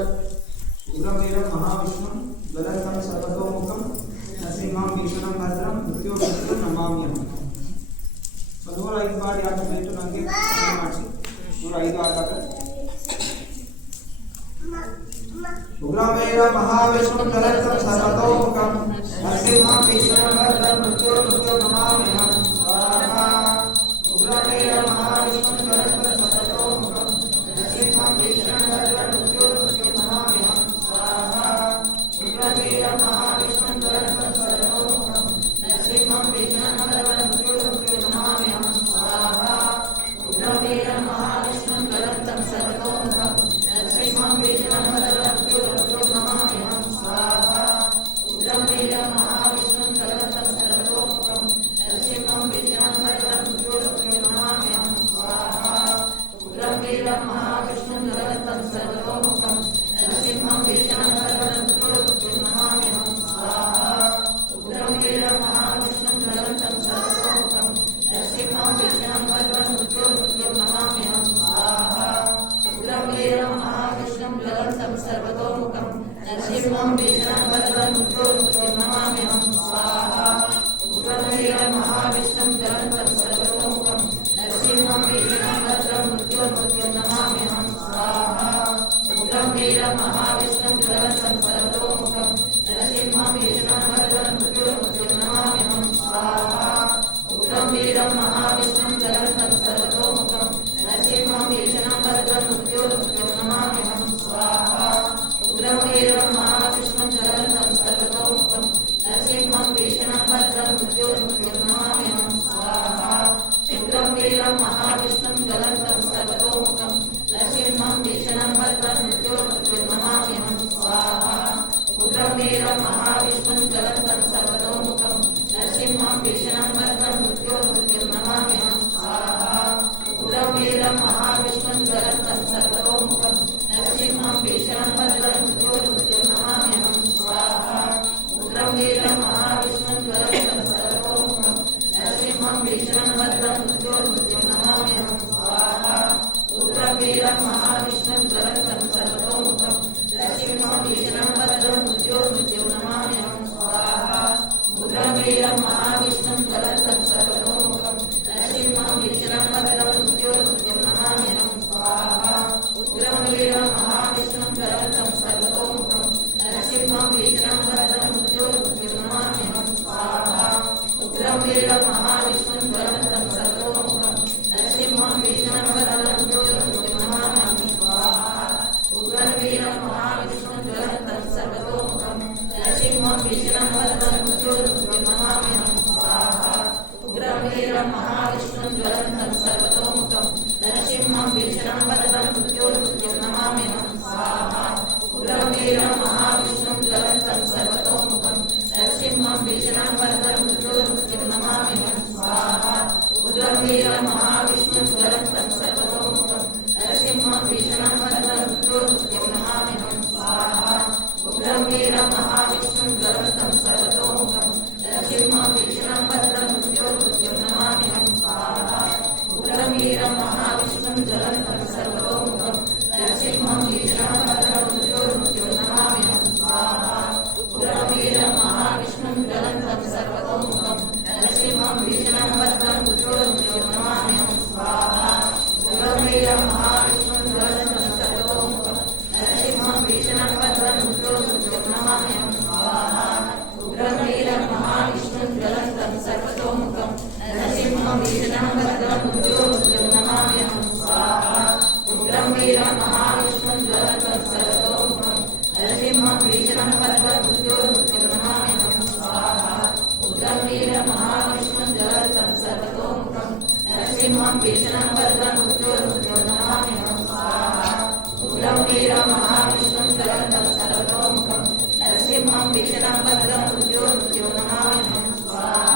ಉಗ್ರವೀರಂ ಮಹಾವಿಷ್ಣುಂ ಜ್ವಲಂತಂ ಸರ್ವತೋಮುಖಂ ನರಸಿಂಹಂ ಭೀಷಣಂ ಭದ್ರಂ ಮೃತ್ಯು ನಮಾಮ್ಯಹಂ. 105 ಬಾರಿ ಆಡಬೇಕು. ನನಗೆ ಮಾಡಿಸಿ 105 ಆದಾಗ ಉಗ್ರವೀರಂ ಮಹಾವಿಷ್ಣುಂ ಜ್ವಲಂತಂ ಸರ್ವತೋಮುಖಂ ನರಸಿಂಹಂ ಭೀಷಣಂ ಭದ್ರಂ ಮೃತ್ಯು ನಮಾಮ್ಯಹಂ. ಸ್ವಾಹಾ. ಉಗ್ರವೀರಂ ಮಹಾವಿಷ್ಣುಂ ಜ್ವಲಂತಂ ಸರ್ವತೋಮುಖಂ ನರಸಿಂಹಂ ಭೀಷಣಂ ಭದ್ರಂ ಮೃತ್ಯು ನಮಾಮ್ಯಹಂ. ಸ್ವಾಹಾ. ಉಗ್ರವೀರಂ ಮಹಾವಿಷ್ಣುಂ ಜ್ವಲಂತಂ ಸರ್ವತೋಮುಖಂ ನರಸಿಂಹಂ ಭೀಷಣಂ ಭದ್ರಂ ಮೃತ್ಯು ನಮಾಮ್ಯಹಂ. ಸ್ವಾಹಾ. ಉಗ್ರವೀರಂ ಮಹಾವಿಷ್ಣುಂ ಜ್ವಲಂತಂ ಸರ್ವತೋಮುಖಂ ನರಸಿಂಹಂ ಭೀಷಣಂ ಭದ್ರಂ ಮೃತ್ಯು ನಮಾಮ್ಯಹಂ. ಸ್ವಾಹಾ. ಉಗ್ರವೀರಂ ಮಹಾವಿಷ್ಣುಂ ಜ್ವಲಂತಂ ಸರ್ವತೋಮುಖಂ ನರಸಿಂಹಂ ಭೀಷಣಂ ಭದ್ರಂ ಮೃತ್ಯು ನಮಾಮ್ಯಹಂ. ಸ್ವಾಹಾ. ಉಗ್ರವೀರಂ ಮಹಾವಿಷ್ಣುಂ ಜ್ವಲಂತಂ ಸರ್ವತೋಮುಖಂ ನರಸಿಂಹಂ ಭೀಷಣಂ ಭದ್ರಂ ಮೃತ್ಯು ನಮಾಮ್ಯಹಂ. ಸ್ವಾಹಾ. ಉಗ್ರವೀರಂ ಮಹಾವಿಷ್ಣುಂ ಜ್ವಲಂತಂ ಸರ್ವತೋಮುಖಂ ನರಸಿಂಹಂ ಭೀಷಣಂ ಭದ್ರಂ ಮೃತ್ಯು ನಮಾಮ್ಯಹಂ. ಸ್ವಾಹಾ. ಉಗ್ರವೀರಂ ಮಹಾವಿಷ್ಣುಂ ಜ್ವಲಂತಂ ಸರ್ವತೋಮುಖಂ ನರಸಿಂಹಂ ಭೀಷಣಂ ಭದ್ರಂ ಮೃತ್ಯು ನಮಾಮ್ಯಹಂ. ಸ್ವಾಹಾ. ಉಗ್ರವೀರಂ ಮಹಾವಿಷ್ಣುಂ ಜ್ವಲಂತಂ ಸರ್ವತೋಮುಖಂ ನರಸಿಂಹಂ ಭೀಷಣಂ ಭದ್ರಂ ಮೃತ್ಯು ನಮಾಮ್ಯಹಂ. ಸ್ವಾಹಾ. ಉಗ್ರವೀರಂ ಮಹಾವಿಷ್ಣುಂ ಜ್ವಲಂತಂ ಸರ್ವತೋಮುಖಂ ನರಸಿಂಹಂ ಭೀಷಣಂ ಭದ್ರಂ ಮೃತ್ಯು ನಮಾಮ್ಯಹಂ. ಸ್ವಾಹಾ. ಉಗ್ರವೀರಂ ಮಹಾವಿಷ್ಣುಂ ಜ್ವಲಂತಂ ಸರ್ವತೋಮುಖಂ ನರಸಿಂಹಂ ಭೀಷಣಂ ಭದ್ರಂ ಮೃತ್ಯು ನಮಾಮ್ಯಹಂ. ಸ್ವಾಹಾ. ಉಗ್ರವೀರಂ ಮಹಾವಿಷ್ಣುಂ ಜ್ವಲಂತಂ ಸರ್ವತೋಮುಖಂ ನರಸಿಂಹಂ ಭೀಷಣಂ ಭದ್ರಂ ಮೃತ್ಯು ನಮಾಮ್ಯಹಂ. ಸ್ವಾಹಾ. ಉಗ್ರವೀರಂ ಮಹಾವಿಷ್ಣುಂ ಜ್ವಲಂತಂ ಸರ್ವತೋಮುಖಂ ನರಸಿಂಹಂ ಭೀಷಣಂ ಭದ್ರಂ ಮೃತ್ಯು ನಮಾಮ್ಯಹಂ. ಸ್ವಾಹಾ. ಉಗ್ರವೀರಂ ಮಹಾವಿಷ್ಣುಂ ಜ್ವಲಂತಂ ಸರ್ವತೋಮುಖಂ ನರಸಿಂಹಂ ಭೀಷಣಂ ಭದ್ರಂ ಮೃತ್ಯು ನಮಾಮ್ಯಹಂ. ಸ್ವಾಹಾ. ಉಗ್ರವೀರಂ ಮಹಾವಿಷ್ಣುಂ ಜ್ವಲಂತಂ ಸರ್ವತೋಮುಖಂ ನರಸಿಂಹಂ ಭೀಷಣಂ ಭದ್ರಂ ಮೃತ್ಯು ನಮಾಮ್ಯಹಂ. ಸ್ವಾಹಾ. ಉಗ್ರವೀರಂ ಮಹಾವಿಷ್ಣುಂ ಜ್ವಲಂತಂ ಸರ್ವತೋಮುಖಂ ನರಸಿಂಹಂ ಭೀಷಣಂ ಭದ್ರಂ ಮೃತ್ಯು ನಮಾಮ್ಯಹಂ. ಸ್ವಾಹಾ. ಉಗ್ರವೀರಂ ಮಹಾವಿಷ್ಣುಂ ಜ್ವಲಂತಂ ಸರ್ವತೋಮುಖಂ ನರಸಿಂಹಂ ಭೀಷಣಂ ಭದ್ರಂ ಮೃತ್ಯು ನಮಾಮ್ಯಹಂ. ಸ್ವಾಹಾ. ಉಗ್ರವೀರಂ ಮಹಾವಿಷ್ಣುಂ ಜ್ವಲಂತಂ ಸರ್ವತೋಮುಖಂ ನರಸಿಂಹಂ ಭೀಷಣಂ ಭದ್ರಂ ಮೃತ್ಯು ನಮಾಮ್ಯಹಂ. ಸ್ವಾಹಾ. ಉಗ್ರವೀರಂ ಮಹಾವಿಷ್ಣುಂ ಜ್ವಲಂತಂ ಸರ್ವತೋಮುಖಂ ನರಸಿಂಹಂ ಭೀಷಣಂ ಭದ್ರಂ ಮೃತ್ಯು ನಮಾಮ್ಯಹಂ. ಸ್ವಾಹಾ. ಉಗ್ರವೀರಂ ಮಹಾವಿಷ್ಣುಂ ಜ್ವಲಂತಂ ಸರ್ವತೋಮುಖಂ ನರಸಿಂಹಂ ಭೀಷಣಂ ಭದ್ರಂ ಮೃತ್ಯು ನಮಾಮ್ಯಹಂ. ಸ್ವಾಹಾ. ಉಗ್ರವೀರಂ ಮಹಾವಿಷ್ಣುಂ ಜ್ವಲಂತಂ ಸರ್ವತೋಮುಖಂ ನರಸಿಂಹಂ ಭೀಷಣಂ ಭದ್ರಂ ಮೃತ್ಯು ನಮಾಮ್ಯಹಂ. ಸ್ವಾಹಾ. ಉಗ್ರವೀರಂ ಮಹಾವಿಷ್ಣುಂ ಜ್ವಲಂತಂ ಸರ್ವತೋಮುಖಂ ನರಸಿಂಹಂ ಭೀಷಣಂ ಭದ್ರಂ ಮೃತ್ಯು ನಮಾಮ್ಯಹಂ. ಸ್ವಾಹಾ. ಉಗ್ರವೀರಂ ಮಹಾವಿಷ್ಣುಂ ಜ್ವಲಂತಂ ಸರ್ವತೋಮುಖಂ ನರಸಿಂಹಂ ಭೀಷಣಂ ಭದ್ರಂ ಮೃತ್ಯು ನಮಾಮ್ಯಹಂ. ಸ್ವಾಹಾ. ಉಗ್ರವೀರಂ ಮಹಾವಿಷ್ಣುಂ ಜ್ವಲಂತಂ ಸರ್ವತೋಮುಖಂ ನರಸಿಂಹಂ ಭೀಷಣಂ ಭದ್ರಂ ಮೃತ್ಯು ನಮಾಮ್ಯಹಂ. ಸ್ವಾಹಾ. ಉಗ್ರವೀರಂ ಮಹಾವಿಷ್ಣುಂ ಜ್ವಲಂತಂ ಸರ್ವತೋಮುಖಂ ನರಸಿಂಹಂ ಭೀಷಣಂ ಭದ್ರಂ ಮೃತ್ಯು ನಮಾಮ್ಯಹಂ. ಸ್ವಾಹಾ. ಉಗ್ರವೀರಂ ಮಹಾವಿಷ್ಣುಂ ಜ್ವಲಂತಂ ಸರ್ವತೋಮುಖಂ ನರಸಿಂಹಂ ಭೀಷಣಂ ಭದ್ರಂ ಮೃತ್ಯು ನಮಾಮ್ಯಹಂ. ಸ್ವಾಹಾ. ಉಗ್ರವೀರಂ ಮಹಾವಿಷ್ಣುಂ ಜ್ವಲಂತಂ ಸರ್ವತೋಮುಖಂ ನರಸಿಂಹಂ ಭೀಷಣಂ ಭದ್ರಂ ಮೃತ್ಯು ನಮಾಮ್ಯಹಂ. ಸ್ವಾಹಾ. ಉಗ್ರವೀರಂ ಮಹಾವಿಷ್ಣುಂ ಜ್ವಲಂತಂ ಸರ್ವತೋಮುಖಂ ನರಸಿಂಹಂ ಭೀಷಣಂ ಭದ್ರಂ ಮೃತ್ಯು ನಮಾಮ್ಯಹಂ. ಸ್ವಾಹಾ. ಉಗ್ರವೀರಂ ಮಹಾವಿಷ್ಣುಂ ಜ್ವಲಂತಂ ಸರ್ವತೋಮುಖಂ ನರಸಿಂಹಂ ಭೀಷಣಂ ಭದ್ರಂ ಮೃತ್ಯು ನಮಾಮ್ಯಹಂ. ಸ್ವಾಹಾ. ಉಗ್ರವೀರಂ ಮಹಾವಿಷ್ಣುಂ ಜ್ವಲಂತಂ ಸರ್ವತೋಮುಖಂ ನರಸಿಂಹಂ ಭೀಷಣಂ ಭದ್ರಂ ಮೃತ್ಯು ನಮಾಮ್ಯಹಂ. ಸ್ವಾಹಾ. ಉಗ್ರವೀರಂ ಮಹಾವಿಷ್ಣುಂ ಜ್ವಲಂತಂ ಸರ್ವತೋಮುಖಂ ನರಸಿಂಹಂ ಭೀಷಣಂ ಭದ್ರಂ ಮೃತ್ಯು ನಮಾಮ್ಯಹಂ. ಸ್ವಾಹಾ. ಉಗ್ರವೀರಂ ಮಹಾವಿಷ್ಣುಂ ಜ್ವಲಂತಂ ಸರ್ವತೋಮುಖಂ ನರಸಿಂಹಂ ಭೀಷಣಂ ಭದ್ರಂ ಮೃತ್ಯು ನಮಾಮ್ಯಹಂ. ಸ್ವಾಹಾ.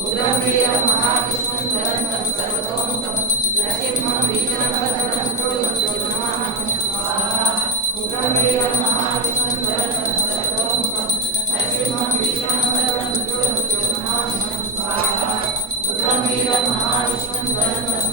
ಉಗ್ರವೀರಂ ಮಹಾವಿಷ್ಣುಂ ಜ್ವಲಂತಂ ಸರ್ವತೋಮುಖಂ ನರಸಿಂಹಂ ಭೀಷಣಂ ಭದ್ರಂ ಮೃತ್ಯು ನಮಾಮ್ಯಹಂ. ಸ್ವಾಹಾ. ಉಗ್ರವೀರಂ ಮಹಾವಿಷ್ಣುಂ ಜ್ವಲಂತಂ ಸರ್ವತೋಮುಖಂ ನರಸಿಂಹಂ ಭೀಷಣಂ ಭದ್ರಂ ಮೃತ್ಯು ನಮಾಮ್ಯಹಂ. ಸ್ವಾಹಾ. ಉಗ್ರವೀರಂ ಮಹಾವಿಷ್ಣುಂ ಜ್ವಲಂತಂ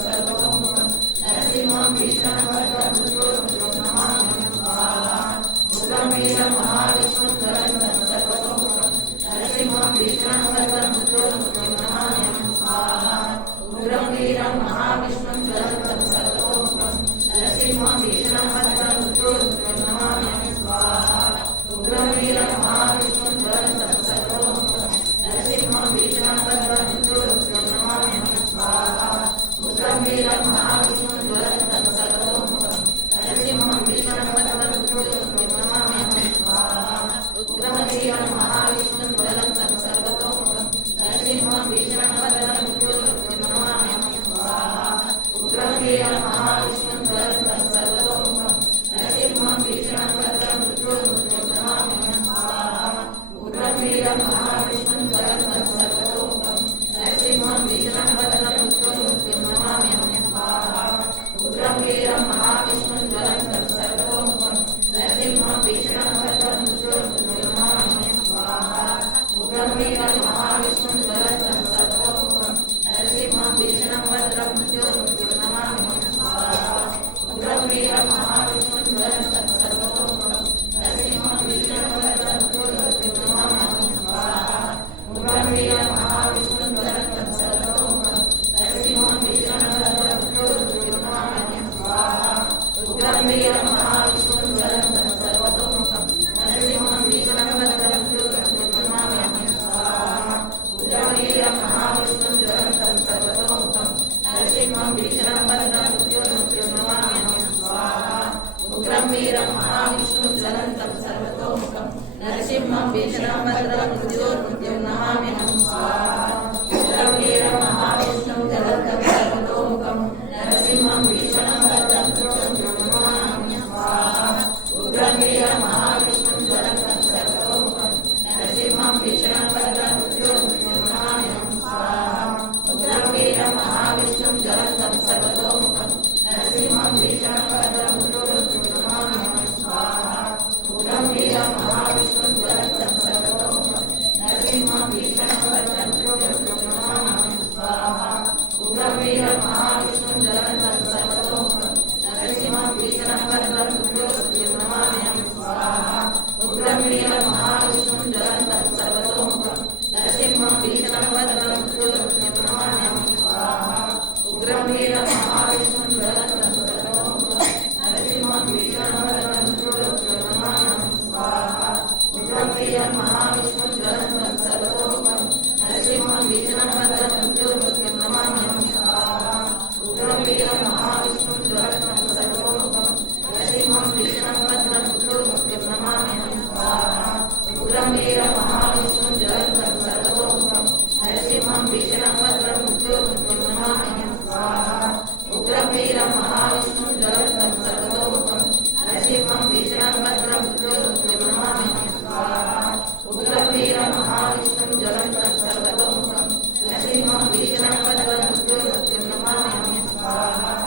Namaha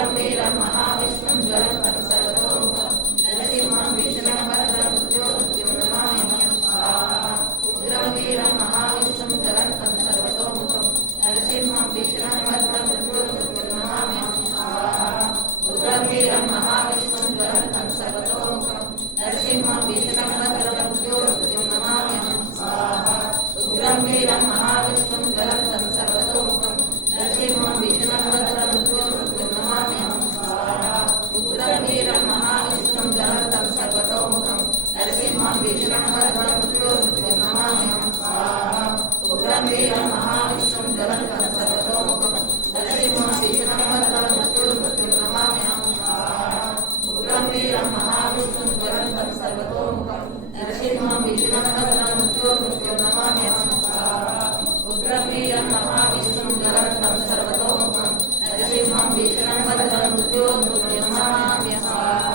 उग्रं वीरं महाविष्णुं ज्वलन्तं सर्वतोमुखं नरसिंहं भीषणभद्रं मृत्युं नमामि स्वाहा उग्रं वीरं महाविष्णुं ज्वलन्तं सर्वतोमुखं नरसिंहं भीषणभद्रं मृत्युं नमामि स्वाहा उग्रं वीरं महाविष्णुं ज्वलन्तं सर्वतोमुखं नरसिंहं भीषणभद्रं मृत्युं नमामि स्वाहा उग्रं वीरं महाविष्णुं ज्वलन्तं सर्वतोमुखं नरसिंहं भीषणभद्रं मृत्युं नमामि स्वाहा उग्रं वीरं महाविष्णुं ज्वलन्तं सर्वतोमुखं नरसिंहं भीषणभद्रं मृत्युं नमामि स्वाहा उग्रं वीरं महाविष्णुं ज्वलन्तं सर्वतोमुखं नरसिंहं भीषणभद्रं मृत्युं नमामि स्वाहा उग्रं वीरं महाविष्णुं ज्वलन्तं सर्वतोमुखं नरसिंहं भीषणभद्रं मृत्युं नमामि स्वाहा उग्रं वीरं महाविष्णुं ज्वलन्तं सर्वतोमुखं नरसिंहं भीषणभद्रं मृत्युं नमामि स्वाहा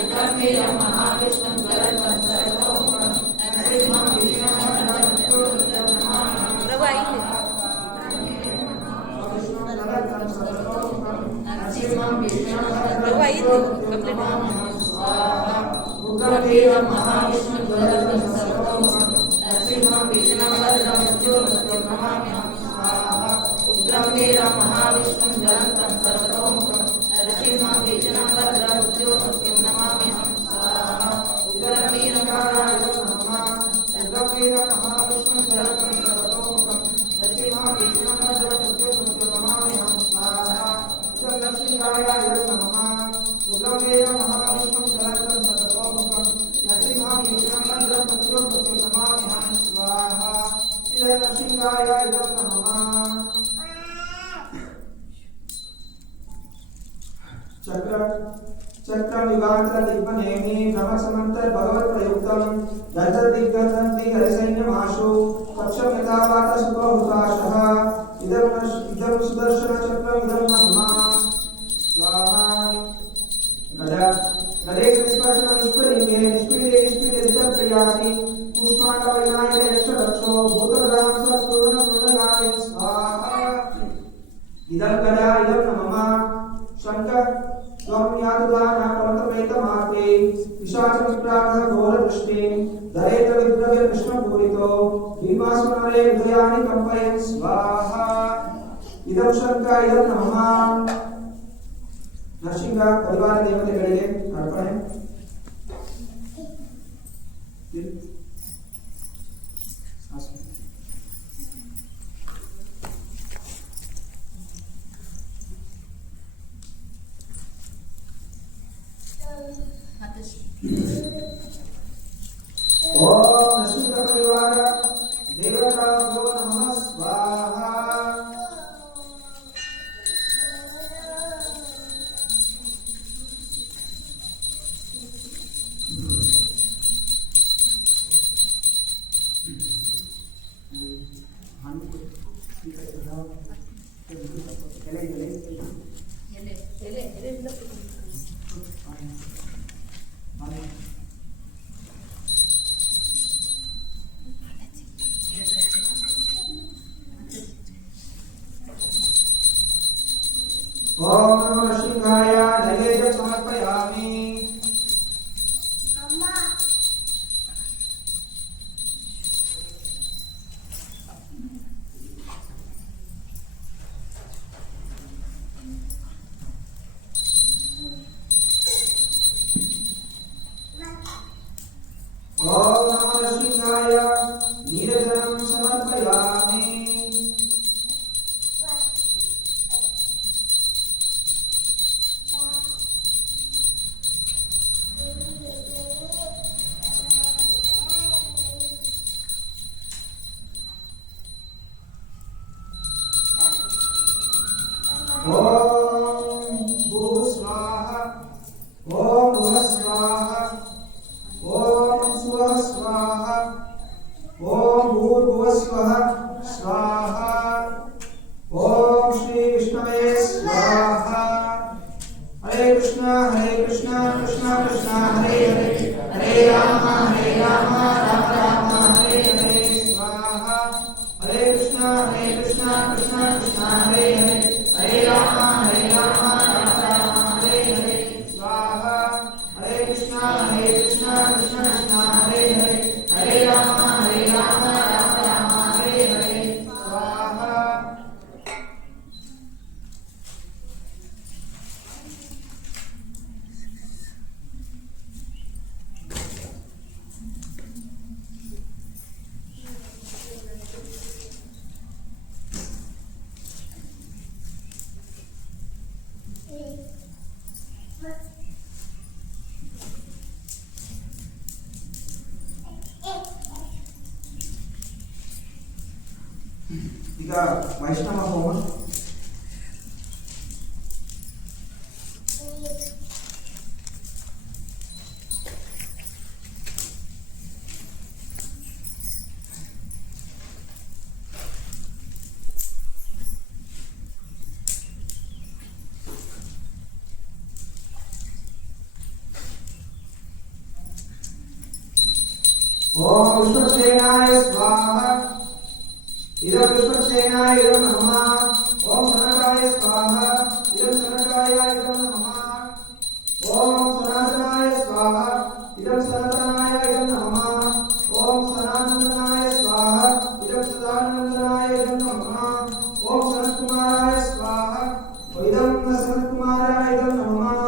उग्रं वीरं महाविष्णुं ज्वलन्तं सर्वतोमुखं नरसिंहं भीषणभद्रं मृत्युं नमामि प्रभु आई नरसिंहं भीषणभद्रं प्रभु आई कंप्लीट उग्रं वीरं महाविष्णुं ज्वलन्तं सर्वतोमुखं नरसिंहं भीषणभद्रं मृत्युं नमामि स्वाहा उग्रं वीरं महाविष्णुं ज्वलन्तं सर्वतोमुखं नरसिंहं भीषणभद्रं मृत्युं नमामि स्वाहा उग्रं वीरं महाविष्णुं ज्वलन्तं सर्वतोमुखं नरसिंहं भीषणभद्रं मृत्युं नमामि स्वाहा उग्रं वीरं महाविष्णुं ज्वलन्तं सर्वतोमुखं नरसिंहं भीषणभद्रं मृत्युं नमामि स्वाहा इदं नरसिंहाय इदं नमः चक्र विवांत दिग्मनेमि ब्रह्मसमन्तर भगवत् प्रयुक्तं दर्शत दिग्गन्ति हरिसैन्यमाशु पक्षमितावात सुखो हुताशः इदं सुदर्शन चक्रम् इदं नमः स्वाहा गदे स्पर्शन निष्पलिंगे निष्पीडे दितप्रियाति पुष्पाण्डवैनायक यक्षरक्षो भूतग्राम सत्पूर्ण प्रणयानि स्वाहा इदं गदा इदं नमः शंकर स्वाम्यानुदाना परतमेतमाते पिशाचमित्राः घोरदृष्टे दरेत विद्रव्य कृष्णपूरितो भीमासुनरे हृदयानि कंपयन् स्वाहा इदं शंकर इदं नमः नरसिंह परिवार देवತೆಗಳಿಗೆ ಅರ್ಪಣೆ ओम नरसिंह परिवार देवताभ्यो नमः स्वाहा ओम नमो नरसिंहाय नैवेद्यं समर्पयामि ओम नमो नरसिंहाय नीरजनं समर्पयामि ओम भूः स्वाहा ओम भुवः स्वाहा ओम स्वः स्वाहा ओम भूर्भुवः स्वः स्वाहा ओम श्री विष्णवे स्वाहा हरे कृष्णा कृष्णा कृष्णा हरे हरे हरे राम राम राम हरे हरे स्वाहा हरे कृष्णा कृष्णा कृष्णा हरे हरे हरे राम राम राम ಈಗ ವೈಷ್ಣವ ಹೋಮ. ಓಂ ವಿಶ್ವಕ್ಷೇನಾಯ ಸ್ವಾಹ. ಇದಂ ವಿಶ್ವಕ್ಷೇನಾಯ ಇದಂ ನಮಃ. ಓಂ ಸನಕಾಯ ಸ್ವಾಹ. ಇದಂ ಸನಕಾಯ ಇದಂ ನಮಃ. ಓಂ ಸನಾತನಾಯ ಸ್ವಾಹ. ಇದಂ ಸನಾತನಾಯ ಇದಂ ನಮಃ. ಓಂ ಸನಾತನಾಯ ಸ್ವಾಹ. ಇದಂ ಸದಾನಂದನಾಯ ಇದಂ ನಮಃ. ಓಂ ಸನತ್ಕುಮಾರಾಯ ಸ್ವಾಹ. ಇದಂ ಸನತ್ಕುಮಾರಾಯ ಇದಂ ನಮಃ.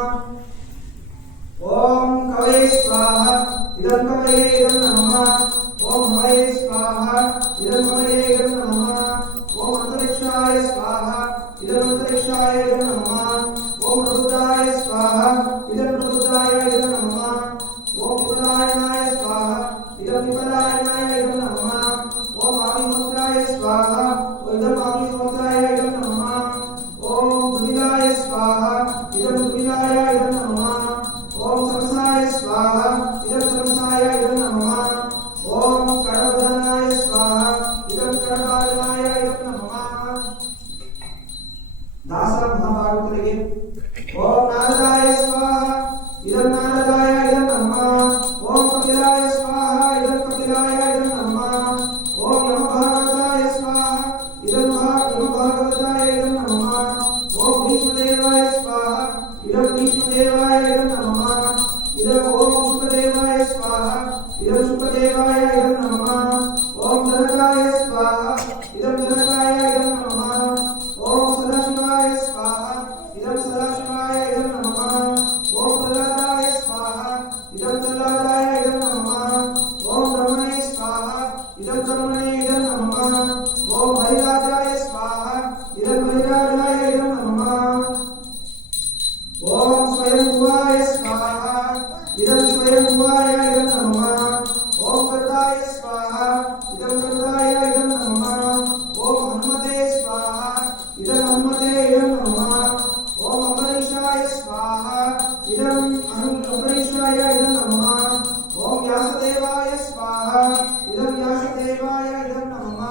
ಓಂ ಕವಯೇ ಸ್ವಾಹ. ಇದಂ ಕವಯೇ ಇದಂ ನಮಃ. ಓಂ ಹವಯೇ ಸ್ವಾಹ. ಇದಂ ಹವಯೇ ಇದಂ ನಮಃ. ಓಂ ಅಂತರಿಕ್ಷಾಯ ಸ್ವಾಹ. ಇದಂ ಅಂತರಿಕ್ಷಾಯ ಇದಂ ನಮಃ. ಓಂ ಪ್ರಬುದ್ಧಾಯ ಸ್ವಾಹ. ಇದಂ ಪ್ರಬುದ್ಧಾಯ ಇದಂ ನಮಃ. ಓಂ ವಿಪಲಾಯನಾಯ ಸ್ವಾಹ. ಇದಂ ವಿಪಲಾಯನಾಯ ಇದಂ ನಮಃ. ಓಂ ಆವಿಹೋತ್ರಾಯ ಸ್ವಾಹ. ಇದಂ ಆವಿಹೋತ್ರಾಯ ಇದಂ ನಮಃ. ಓಂ ದುರ್ವಿಲಾಯ ಸ್ವಾಹ. ಇದಂ ದುರ್ವಿಲಾಯ ಇದಂ ನಮಃ. ಓಂ ಸಮಸಾಯ ಸ್ವಾಹ. ಇದಂ ಸಮಸಾಯ ಇದಂ ನಮಃ. ಓಂ ಕಡವದನಾಯ ಸ್ವಾಹ. ಇದಂ ಕಡವದನಾಯ ಇದಂ ನಮಃ. ದಾಸ ಮಹಾಭಾಗವತರಿಗೆ ಓಂ ನಾರದಾಯ ಸ್ವಾಹ. ಇದಂ ನಾರದಾಯ ಇದಂ ನಮಃ. ಓಂ ಕಪಿಲಾಯ ಸ್ವಾಹ. ಇದಂ ಕಪಿಲಾಯ ಇದಂ ನಮಃ. ಓಂ ಯಮಭಾಗವತಾಯ ಸ್ವಾಹ. ಇದಂ ಯಮಭಾಗವತಾಯ ಇದಂ ನಮಃ. ಓಂ ಭೀಷ್ಮದೇವಾಯ ಸ್ವಾಹ. ಇದಂ ಭೀಷ್ಮದೇವಾಯ ಇದಂ ನಮಃ. ಇದಂ ಓಂ ಶುಕದೇವಾಯ ಸ್ವಾಹ. ಇದಂ ಶುಕದೇವಾಯ ಇದಂ ನಮಃ. ಓಂ ಜನಕಾಯ ಸ್ವಾಹ. ಇದಂ ಜನಕಾಯ ಇದಂ ನಮಃ. ಓಂ ಸದಾಶಿವಾಯ ಸ್ವಾಹ. ಇದಂ ಸದಾಶಿವಾಯ ಇದಂ ನಮಃ. ಓಂ ಪ್ರಹ್ಲಾದಾಯ ಸ್ವಾಹ. ಇದಂ ಪ್ರಹ್ಲಾದಾಯ ಇದಂ ನಮಃ. ಓಂ ಬ್ರಹ್ಮಣೇ ಸ್ವಾಹ. ಇದಂ ಬ್ರಹ್ಮಣೇ ಇದಂ ನಮಃ. ಓಂ ಹರಿರಾಜಾಯ ಸ್ವಾಹ. ಇದಂ ಹರಿರಾಜಾಯ ಇದಂ ನಮಃ. ಓಂ ಸ್ವಯಂಭುವಾಯ ಸ್ವಾಹ. ಇದಂ ಸ್ವಯಂಭುವಾಯ ಇದಂ ನಮಃ. ಓಂ ಗರುಡಾಯ ಸ್ವಾಹ. ಇದಂ ಗರುಡಾಯ ಇದಂ ನಮಃ. ಓಂ ಹನುಮತೆ ಸ್ವಾಹ. ಇದಂ ಹನುಮತೆ ಇದಂ ನಮಃ. ಓಂ ಅಂಬರೀಷಾಯ ಸ್ವಾಹ. ಇದಂ ಅಂಬರೀಷಾಯ ಇದಂ ನಮಃ. ಓಂ ವ್ಯಾಸದೇವಾಯ ಸ್ವಾಹ. ಇದಂ ವ್ಯಾಸದೇವಾಯ ಇದಂ ನಮಃ.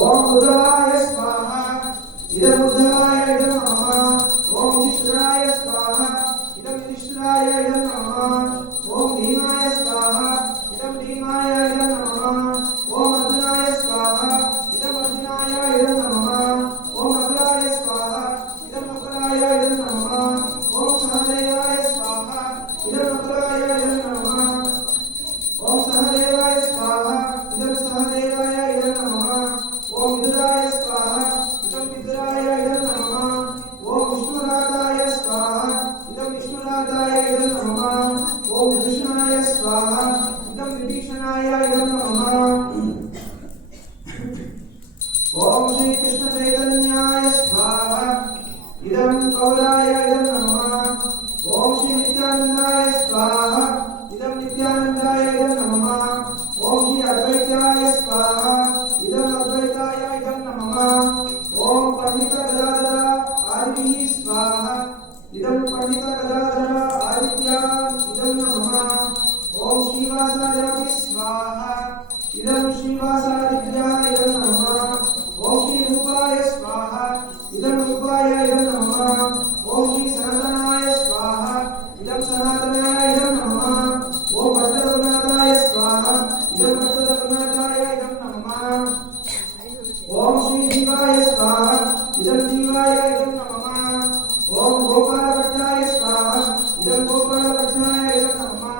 ಓಂ ರುದ್ರಾಯ ಸ್ವಾಹ. ಇದಂ ರುದ್ರಾಯ ಇದಂ ನಮಃ. ಓಂ ಯುಧಿಷ್ಠಿರಾಯ ಸ್ವಾಹ. ಇದಂ ಯುಧಿಷ್ಠಿರಾಯ ಇದಂ ನಮಃ. ಓಂ ಭೀಮಾಯ ಸ್ವಾಹ. ಇದಂ ಭೀಮಾಯ ಇದಂ ನಮಃ. ಓಂ ಅರ್ಜುನಾಯ ಸ್ವಾಹ. ಇದಂ ಅರ್ಜುನಾಯ ಇದಂ ನಮಃ. ಓಂ ಅಕಲಾಯ ಸ್ವಾಹ. ಇದಂ ಅಕಲಾಯ ಇದಂ ನಮಃ. ಓಂ ಸಹದೇವಾಯ ಸ್ವಾಹ. ಇದಂ ಅಕಲಾಯ ಇದಂ ನಮಃ. ಓಂ ಸಹದೇವಾಯ ಸ್ವಾಹ. ಇದಂ ಸಹದೇವಾಯ ಇದಂ ನಮಃ. ಓಂ ವಿದುರಾಯ ಸ್ವಾಹ. ಇದಂ ವಿದುರಾಯ ಇದಂ ನಮಃ. ಓಂ ವಿಷ್ಣುರಾಧಾಯ ಸ್ವಾಹ. ಇದಂ ವಿಷ್ಣುರಾಧಾಯ ಇದಂ ನಮಃ. ಓಂ ವಿಭೀಷಣಾಯ ಸ್ವಾಹ. ಇದಂ ವಿಭೀಷಣಾಯ ಇದಂ ನಮಃ. ಓಂ ಶ್ರೀ ಕೃಷ್ಣ ಚೈತನ್ಯಾಯ ಸ್ವಾಹ. ಇದಂ ಗೌರಾಯ ಇದಂ ನಮಃ. ಓಂ ಶ್ರೀ ನಿತ್ಯಾನಂದಾಯ ಸ್ವಾಹ. ಇದಂ ನಿತ್ಯಾನಂದಾಯ ಇದಂ ನಮಃ. ಓಂ ಶ್ರೀ ಅದ್ವೈತಾಯ ಸ್ವಾಹ. ಇದಂ ಅದ್ವೈತಾಯ ಇದಂ ನಮಃ. ಓಂ ಪಂಡಿತ ಗದಾಧರ ಆದಿತ್ಯ ಸ್ವಾಹ. ಇದಂ ಪಂಡಿತ ಗದಾಧರ ಆದಿತ್ಯ ಇದಂ ನಮಃ. ಓಂ ಶ್ರೀವಾಸಾದಿ ಸ್ವಾಹ. ಇದಂ ಶ್ರೀವಾಸಾದಿತ್ಯ ಇದಂ ನಮಃ. ಓಂ ಶ್ರೀ ರೂಪಾಯ ಸ್ವಾಹ. ಇದಂ ರೂಪಾಯ ಇದಂ ನಮಃ. ಓಂ ಶ್ರೀ ಸನಾತನಾಯ ಸ್ವಾಹ. ಇದಂ ಸನಾತನಾಯ गोपालभट्टाय स्वाहा इदं गोपालभट्टाय इदं नमः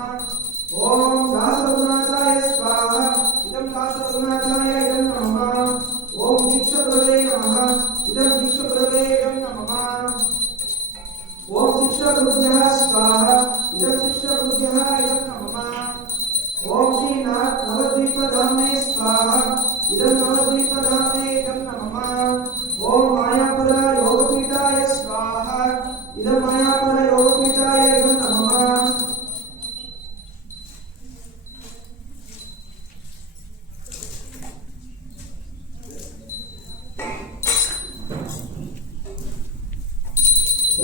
ओम दासरघुनाथाय स्वाहा इदं दासरघुनाथाय इदं नमः ओम दीक्षप्रदे नमः इदं दीक्षप्रदे इदं नमः ओम शिक्षागुरुभ्यः स्वाहा इदं शिक्षागुरुभ्यः इदं नमः ओम श्रीनाथ नवद्वीपधामे स्वाहा इदं नवद्वीपधामे इदं नमः ओम मायापुर योगपीठाय स्वाहा इदं मायापुर योगपीठाय इदं नमः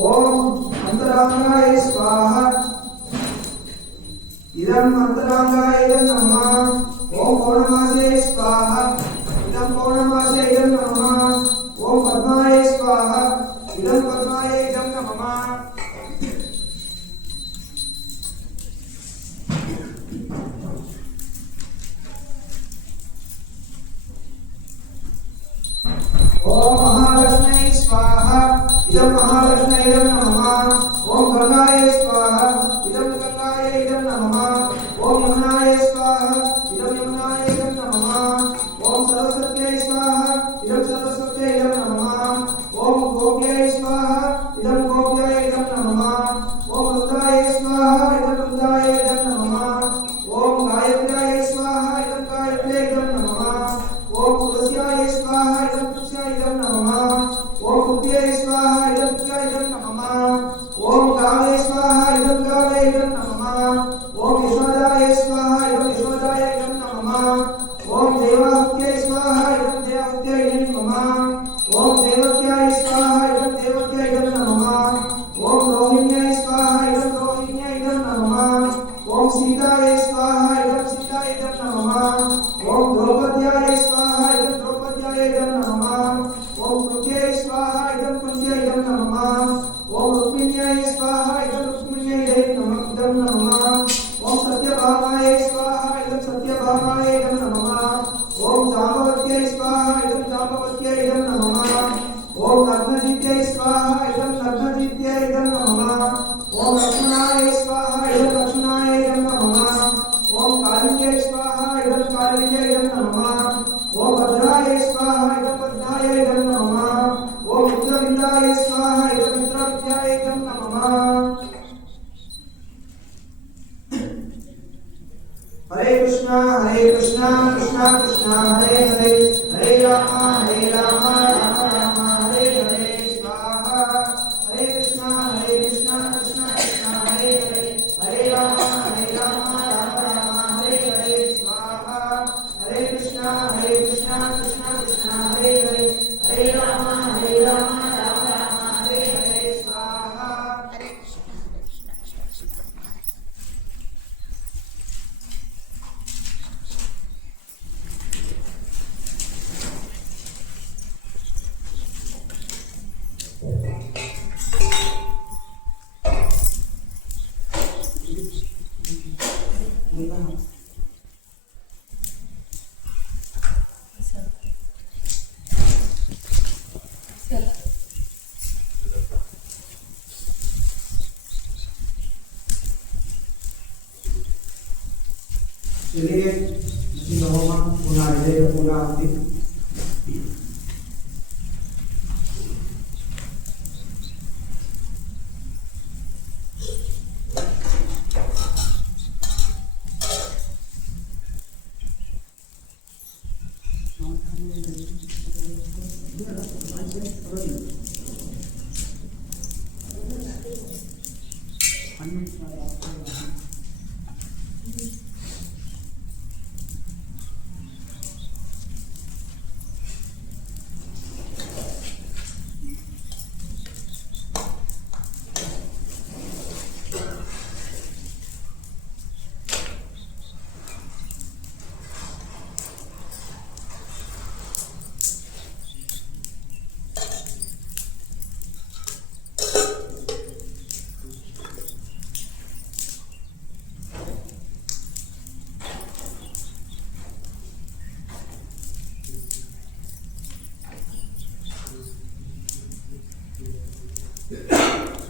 ओम अंतरांगाय स्वाहा इदं अंतरांगाय इदं नमः ओम पौर्णमासे स्वाहा इदं पौर्णमासे इदं नमः ओम पद्माय स्वाहा इदं पद्माय इदं नमः ओम महालक्ष्मी स्वाहा इदं महालक्ष्मी इदं नमः ओम गंगाय स्वाहा इदं गंगाय इदं नमः ओम यमुनाय स्वाहा इदं यमुनाय इदं नमः ओम सरस्वत्यै स्वाहा इदं सरस्वत्यै इदं नमः ओम गोप्यै स्वाहा इदं गोप्यै इदं नमः ओम रुद्राय स्वाहा इदं रुद्राय इदं नमः ओम गायत्र्याय स्वाहा इदं गायत्र्यै इदं नमः ओम तुलस्याय स्वाहा इदं तुलस्याय इदं नमः ओम कुप्यै स्वाहा इदं कुप्याय इदं नमः ओम गावे स्वाहा इदं गावे इदं नमः ओम यशोदाय स्वाहा इदं यशोदाय इदं नमः ओम देवाहुत्यै स्वाहा इदं देवाहुत्यै इदं नमः ओम देवक्याय स्वाहा इदं देवक्याय इदं नमः ओम रोहिण्याय स्वाहा इदं रोहिण्याय इदं नमः ओम सीताय स्वाहा इदं सीताय इदं नमः ओम द्रौपद्याय स्वाहा इदं द्रौपद्याय इदं नमः ओम कुन्त्यै स्वाहा इदं कुन्त्यै इदं नमः ओम रुक्मिण्याय स्वाहा इदं रुक्मिण्यै इदं नमः ओम सत्यभामाय स्वाहा इदं सत्यभामाय इदं नमः ओम जाम्बवत्यै स्वाहा इदं जाम्बवत्यै इदं नमः ओम नग्नजित्यै स्वाहा इदं नग्नजित्यै इदं नमः ओम लक्ष्मणाय स्वाहा इदं लक्ष्मणाय इदं नमः ओम कालिंद्यै स्वाहा इदं कालिंद्यै इदं नमः ओम भद्राय स्वाहा इदं भद्राय इदं नमः ओम मित्रविन्दाय स्वाहा इदं मित्रविद्याय इदं नमः हरे कृष्णा कृष्णा कृष्णा हरे हरे हरे राम राम राम हरे हरे स्वाहा हरे कृष्णा कृष्णा कृष्णा हरे हरे हरे राम राम राम हरे हरे स्वाहा हरे कृष्णा कृष्णा कृष्णा हरे हरे हरे राम राम राम हरे हरे स्वाहा चलिए पुनः आरती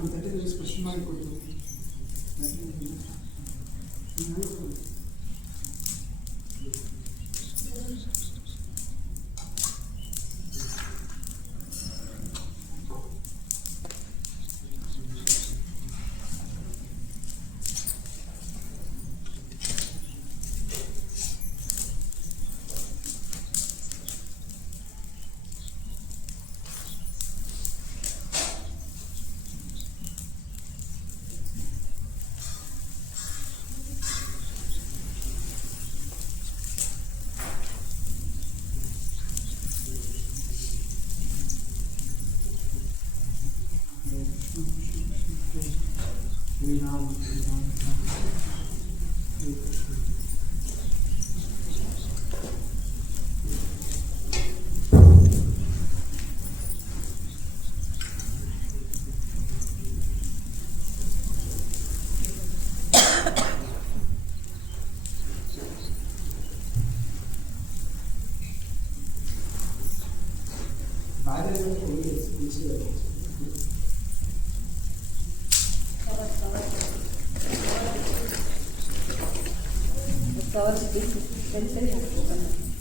ತಟ್ಟೆಯಲ್ಲಿ ಸ್ಪರ್ಶ ಮಾಡಿಕೊಟ್ಟು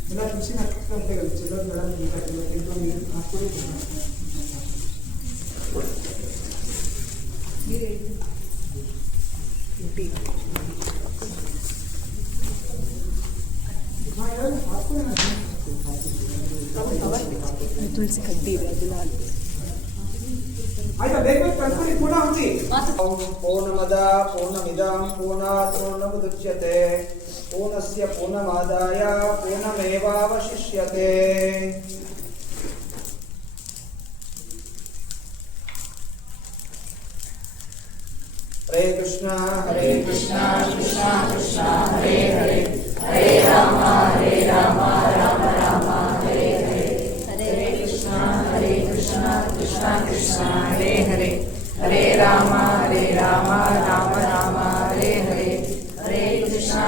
ಎಲ್ಲ ತುಳಸಿ ಹಾಕ್ತಾರೆ ಚಲೋ ತುಳಸಿ ಕಡ್ಡಿ ಇದೆ ಅದೆಲ್ಲ ಆಯ್ತಾ ಬೇಕು ಕಲ್ಪನೆ ಕೂಡ ಉಂಟಿ ಪೂರ್ಣಮದ ಪೂರ್ಣಮಿದಂ ಪೂರ್ಣಾತ್ ಪೂರ್ಣಮುದಚ್ಯತೆ ಪೂರ್ಣಸ್ಯ ಪೂರ್ಣಮಾದಾಯ ಪೂರ್ಣಮೇವಾವಶಿಷ್ಯತೆ ಹರೇ ಕೃಷ್ಣ ಕೃಷ್ಣ ಕೃಷ್ಣ ಹರೇ ಹರೇ ಹರೇ ರಾಮ ರಾಮ ರಾಮ ಹರೇ ಹರೇ ಹರೇ ಕೃಷ್ಣ ಕೃಷ್ಣ ಕೃಷ್ಣ ಹರೇ ಹರೇ ಹರೇ ರಾಮ ರಾಮ ರಾಮ ಹರೇ ಹರೇ ಹರೇ ಕೃಷ್ಣ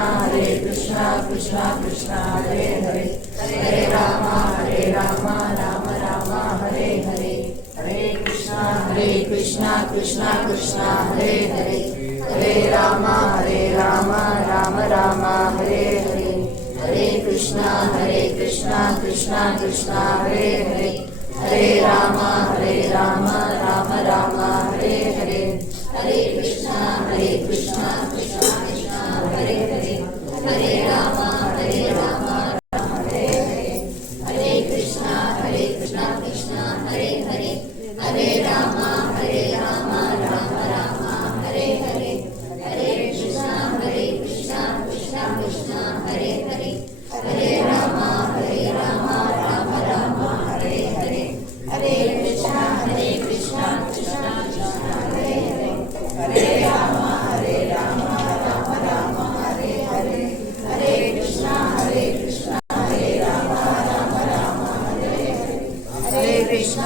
ಕೃಷ್ಣ ಕೃಷ್ಣ ಹರೇ ಹರೇ ಹರೇ ರಾಮ ರಾಮ ರಾಮ ಹರೇ ಹರೇ ಹರೇ ಕೃಷ್ಣ ಕೃಷ್ಣ ಕೃಷ್ಣ ಹರೇ ಹರೇ ಹರೇ ರಾಮ ರಾಮ ರಾಮ ಹರೇ ಹರೇ ಹರೇ ಕೃಷ್ಣ ಕೃಷ್ಣ ಕೃಷ್ಣ ಹರೇ ಹರೇ ಹರೇ ರಾಮ ರಾಮ ರಾಮ ಹರೇ ಹರೇ ಹರೇ ಕೃಷ್ಣ ಕೃಷ್ಣ ಕೃಷ್ಣ ಹರೇ ಹರೇ ಹರೇ ರಾಮ ರಾಮ ಹರೇ ಹರೇ ಹರೇ ಕೃಷ್ಣ ಕೃಷ್ಣ ಹರೇ ಹರೇ ಹರೇ ರಾಮ ರಾಮ ರಾಮ ಹರೇ ಹರೇ ಹರೇ ಕೃಷ್ಣ ಕೃಷ್ಣ ಕೃಷ್ಣ ಹರೇ ಹರೇ ಹರೇ ರಾಮ ರಾಮ ರಾಮ ಹರೇ ಹರೇ ಹರೇ ಕೃಷ್ಣ ಕೃಷ್ಣ ಕೃಷ್ಣ ಹರೇ ಹರೇ ಹರೇ ರಾಮ ರಾಮ ರಾಮ ಹರೇ ಹರೇ ಹರೇ ಕೃಷ್ಣ ಹರೇ ರಾಮ ರಾಮ ಹರೇ ಹರೇ ಹರೇ ಕೃಷ್ಣ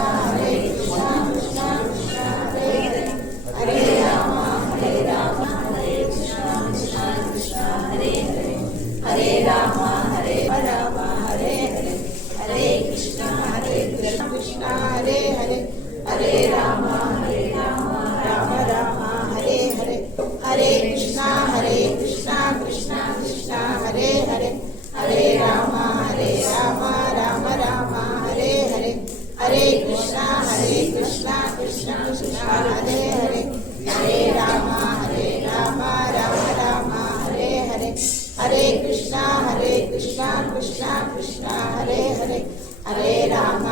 ಕೃಷ್ಣ ಕೃಷ್ಣ ಹರೇ ಹರೇ ಹರೇ ರಾಮ ರಾಮ ಹರೇ ಕೃಷ್ಣ ಕೃಷ್ಣ ಹರೇ ಹರೇ ಹರೇ ರಾಮ ರಾಮ ಹರೇ ಹರೇ ಹರೇ ಕೃಷ್ಣ ಕೃಷ್ಣ ಹರೇ ಹರೇ ಹರೇ ರಾಮ ರಾಮ ರಾಮ ಹರೇ ಹರೇ ಹರೇ ಕೃಷ್ಣ ಕೃಷ್ಣ ಕೃಷ್ಣ ಹರೇ ಹರೇ ಹರೇ ರಾಮ ರಾಮ ರಾಮ ಹರೇ ಹರೇ ಹರೇ ಕೃಷ್ಣ ಕೃಷ್ಣ ಕೃಷ್ಣ ಹರೇ ಹರೇ ಹರೇ ರಾಮ ರಾಮ ರಾಮ ಹರೇ ಹರೇ ಹರೇ ಕೃಷ್ಣ ಕೃಷ್ಣ ಕೃಷ್ಣ ಹರೇ ಹರೇ ಹರೇ ರಾಮ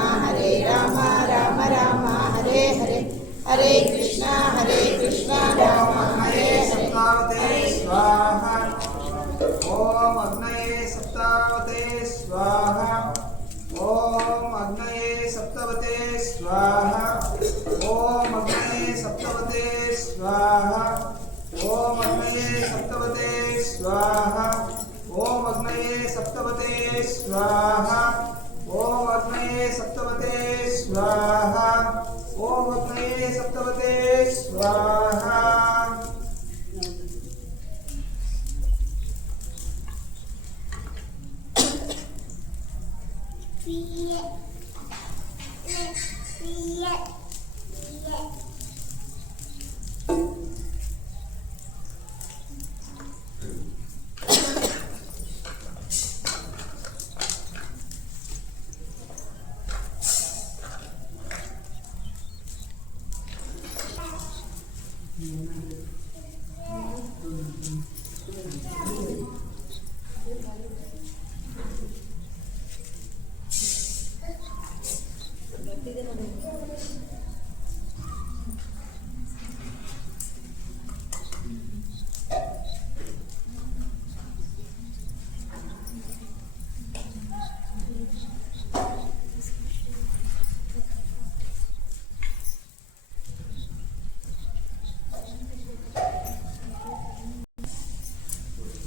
ರಾಮ ರಾಮ ಹರೇ ಹರೇ ಹರೇ ಕೃಷ್ಣ ರಾಮ ಹರೇ ಹರೇ ಸ್ವಾಹಾ ಓಂ ಅಗ್ನಯೇ ಸಪ್ತಾವತೆ ಸ್ವಾಹಾ ಓಂ ಅಗ್ನಯೇ ಸಪ್ತವತೆ ಸ್ವಾಹಾ ಓಂ ಅಗ್ನಯೇ ಸಪ್ತವತೆ ಸ್ವಾಹಾ ಓಂ ಅಗ್ನಯೇ ಸಪ್ತವತೆ ಸ್ವಾಹಾ ಓಂ ಅಗ್ನಯೇ ಸಪ್ತವತೆ ಸ್ವಾಹಾ ಓಂ ಅಗ್ನಯೇ ಸಪ್ತವತೆ ಸ್ವಾಹಾ ಓಂ ಅಗ್ನಯೇ ಸಪ್ತವತೆ ಸ್ವಾಹಾ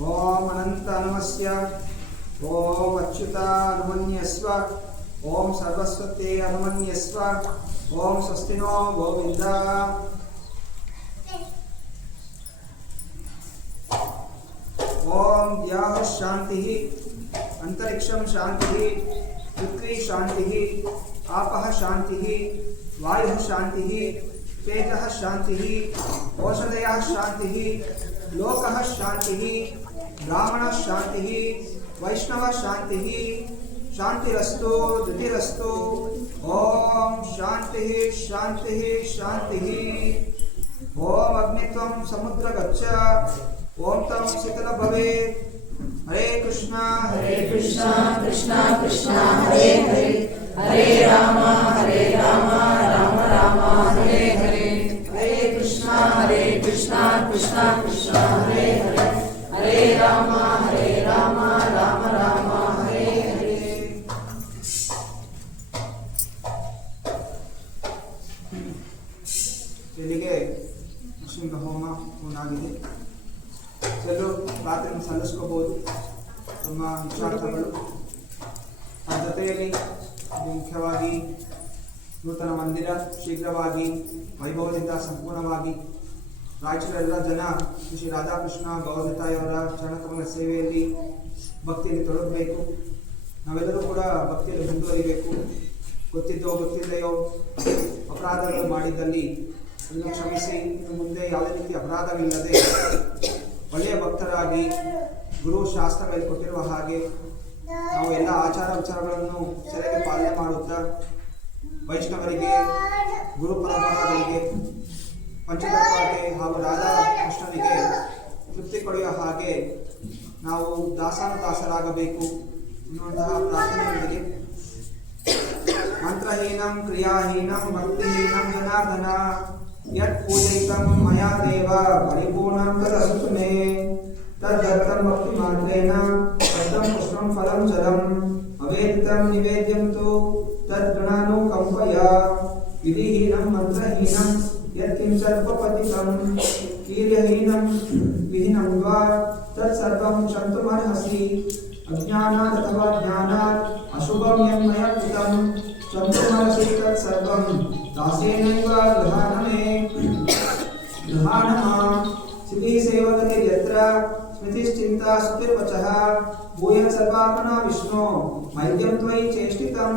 ओम अनंत नमस्य ओम अच्युता अनुमन्यस्व ओम सर्वस्वते अनुमन्यस्व ओम स्वस्तिनो गोविंद ओम द्याः शांतिः अंतरिक्षं शांतिः पृथ्वी शांतिः आपः शांतिः वायुः शांतिः तेजः शांतिः औषधयः शांतिः लोकः शांतिः ब्राह्मण शांतिः वैष्णव शांतिः शांतिरस्तु धृतिरस्तु ओम शांतिः शांतिः शांतिः ओम अग्नित्वं समुद्र गच्छ ओम तं शीतल भवेत् हरे कृष्णा कृष्णा कृष्णा कृष्णा हरे हरे हरे राम राम राम हरे हरे हरे कृष्णा कृष्णा कृष्णा हरे हरे हरे राम राम राम हरे हरे ಇಲ್ಲಿಗೆ ನೃಸಿಂಹ ಹೋಮ ಪೂರ್ಣಾಗಿದೆ. ಎಲ್ಲರೂ ರಾತ್ರಿ ಸಲ್ಲಿಸ್ಕೋಬಹುದು ನಮ್ಮ ವಿಚಾರಗಳು. ಆ ಜೊತೆಯಲ್ಲಿ ಮುಖ್ಯವಾಗಿ ನೂತನ ಮಂದಿರ ಶೀಘ್ರವಾಗಿ ವೈಭವದಿಂದ ಸಂಪೂರ್ಣವಾಗಿ ರಾಯಚೂರು ಎಲ್ಲ ಜನ ಶ್ರೀ ರಾಧಾಕೃಷ್ಣ ಗೌರತಾಯಿಯವರ ಚರಣಕಮಲ ಸೇವೆಯಲ್ಲಿ ಭಕ್ತಿಯಲ್ಲಿ ತೊಡಗಬೇಕು. ನಾವೆಲ್ಲರೂ ಕೂಡ ಭಕ್ತಿಯಲ್ಲಿ ಮುಂದುವರಿಬೇಕು. ಗೊತ್ತಿದ್ದೋ ಗೊತ್ತಿದೆಯೋ ಅಪರಾಧಗಳು ಮಾಡಿದ್ದಲ್ಲಿ ಅದನ್ನು ಕ್ಷಮಿಸಿ ಇನ್ನು ಮುಂದೆ ಯಾವುದೇ ರೀತಿ ಅಪರಾಧವಿಲ್ಲದೆ ಒಳ್ಳೆಯ ಭಕ್ತರಾಗಿ ಗುರು ಶಾಸ್ತ್ರಗಳಲ್ಲಿ ಕೊಟ್ಟಿರುವ ಹಾಗೆ ನಾವು ಎಲ್ಲ ಆಚಾರ ವಿಚಾರಗಳನ್ನು ಸರಿಯಾಗಿ ಪಾಲನೆ ಮಾಡುತ್ತಾ ವೈಷ್ಣವರಿಗೆ ಗುರು ಪರಂಪರೆಗಳಿಗೆ ಪಂಚತತ್ವಕ್ಕೆ ಹಾಗೂ ರಾಧಾ ಕೃಷ್ಣನಿಗೆ ತೃಪ್ತಿ ಕೊಡುವ ಹಾಗೆ ನಾವು ದಾಸಾನುದಾಸರಾಗಬೇಕು ಎನ್ನುವಂತಹ ಪ್ರಾರ್ಥನೆಯೊಂದಿಗೆ ಮಂತ್ರಹೀನಂ ಕ್ರಿಯಾಹೀನಂ ಭಕ್ತಿಹೀನಂ ಜನಾರ್ದನ ಯತ್ ಪೂಜಯಿತಂ ಮಯಾ ದೇವ ಪರಿಪೂರ್ಣಂ ತದಸ್ತು ಮೇ ತದ್ದರ್ಥಂ ಭಕ್ತಿ ಮಾತ್ರೇಣ ತದ್ದಂ ಪುಷ್ಪಂ ಫಲಂ ಜಲಂ ಅವೇದಿತಂ ನಿವೇದ್ಯಂ ತು ತದ್ಗುಣಾನುಕಂಪಯ ವಿಧಿಹೀನಂ ಮಂತ್ರಹೀನಂ ಯತ್ಕಿಂಚತ್ಪಪತಿತಂ ವೀರ್ಯಹೀನಂ ವಿಹೀನಂ ವಾ ತತ್ಸರ್ವಂ ಶಂತುಮರ್ಹಸಿ ಅಜ್ಞಾನಾತ್ ಅಥವಾ ಜ್ಞಾನಾತ್ ಅಶುಭಂ ಯನ್ಮಯ ಕೃತಂ ಶಂತುಮರ್ಹಸಿ ತತ್ಸರ್ವಂ ದಾಸೇನೈವ ಗೃಹಾಣಮೇ ಗೃಹಾಣಮ ಸಿದ್ಧಿ ಸೇವಕತೆ ಯತ್ರ ಸ್ಮೃತಿಶ್ಚಿಂತಾ ಸ್ತುತಿರ್ವಚಃ ಭೂಯತ್ ಸರ್ವಾತ್ಮನಾ ವಿಷ್ಣು ಮೈದ್ಯಂ ತ್ವಯಿ ಚೇಷ್ಟಿತಂ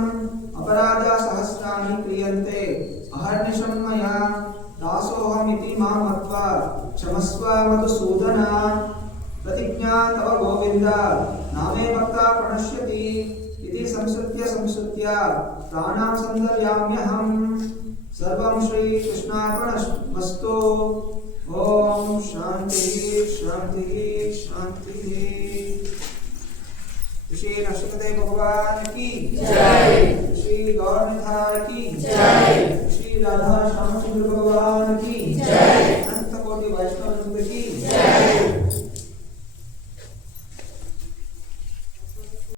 ಅಪರಾಧ ಸಹಸ್ರಾಣಿ ಕ್ರಿಯಂತೆ ಅಹರ್ನಿಶಂ ಮಯಾ ದಾಸೋಹಮಿತಿ ಮಾಂ ಮತ್ವಾ ಕ್ಷಮಸ್ವ ಮಧುಸೂದನ प्रतिज्ञा तव गोविंद नामे भक्ता प्रणश्यति इति संसृत्य प्राणां संदर्याम्यहम् सर्वं श्री कृष्णार्पणमस्तु ओम शांति शांति शांति। श्री नरसिंहदेव भगवान की जय, श्री गौरनिधाय की जय, श्री राधा श्यामचंद्र भगवान की जय, अनंत कोटि वैष्णव वृंद की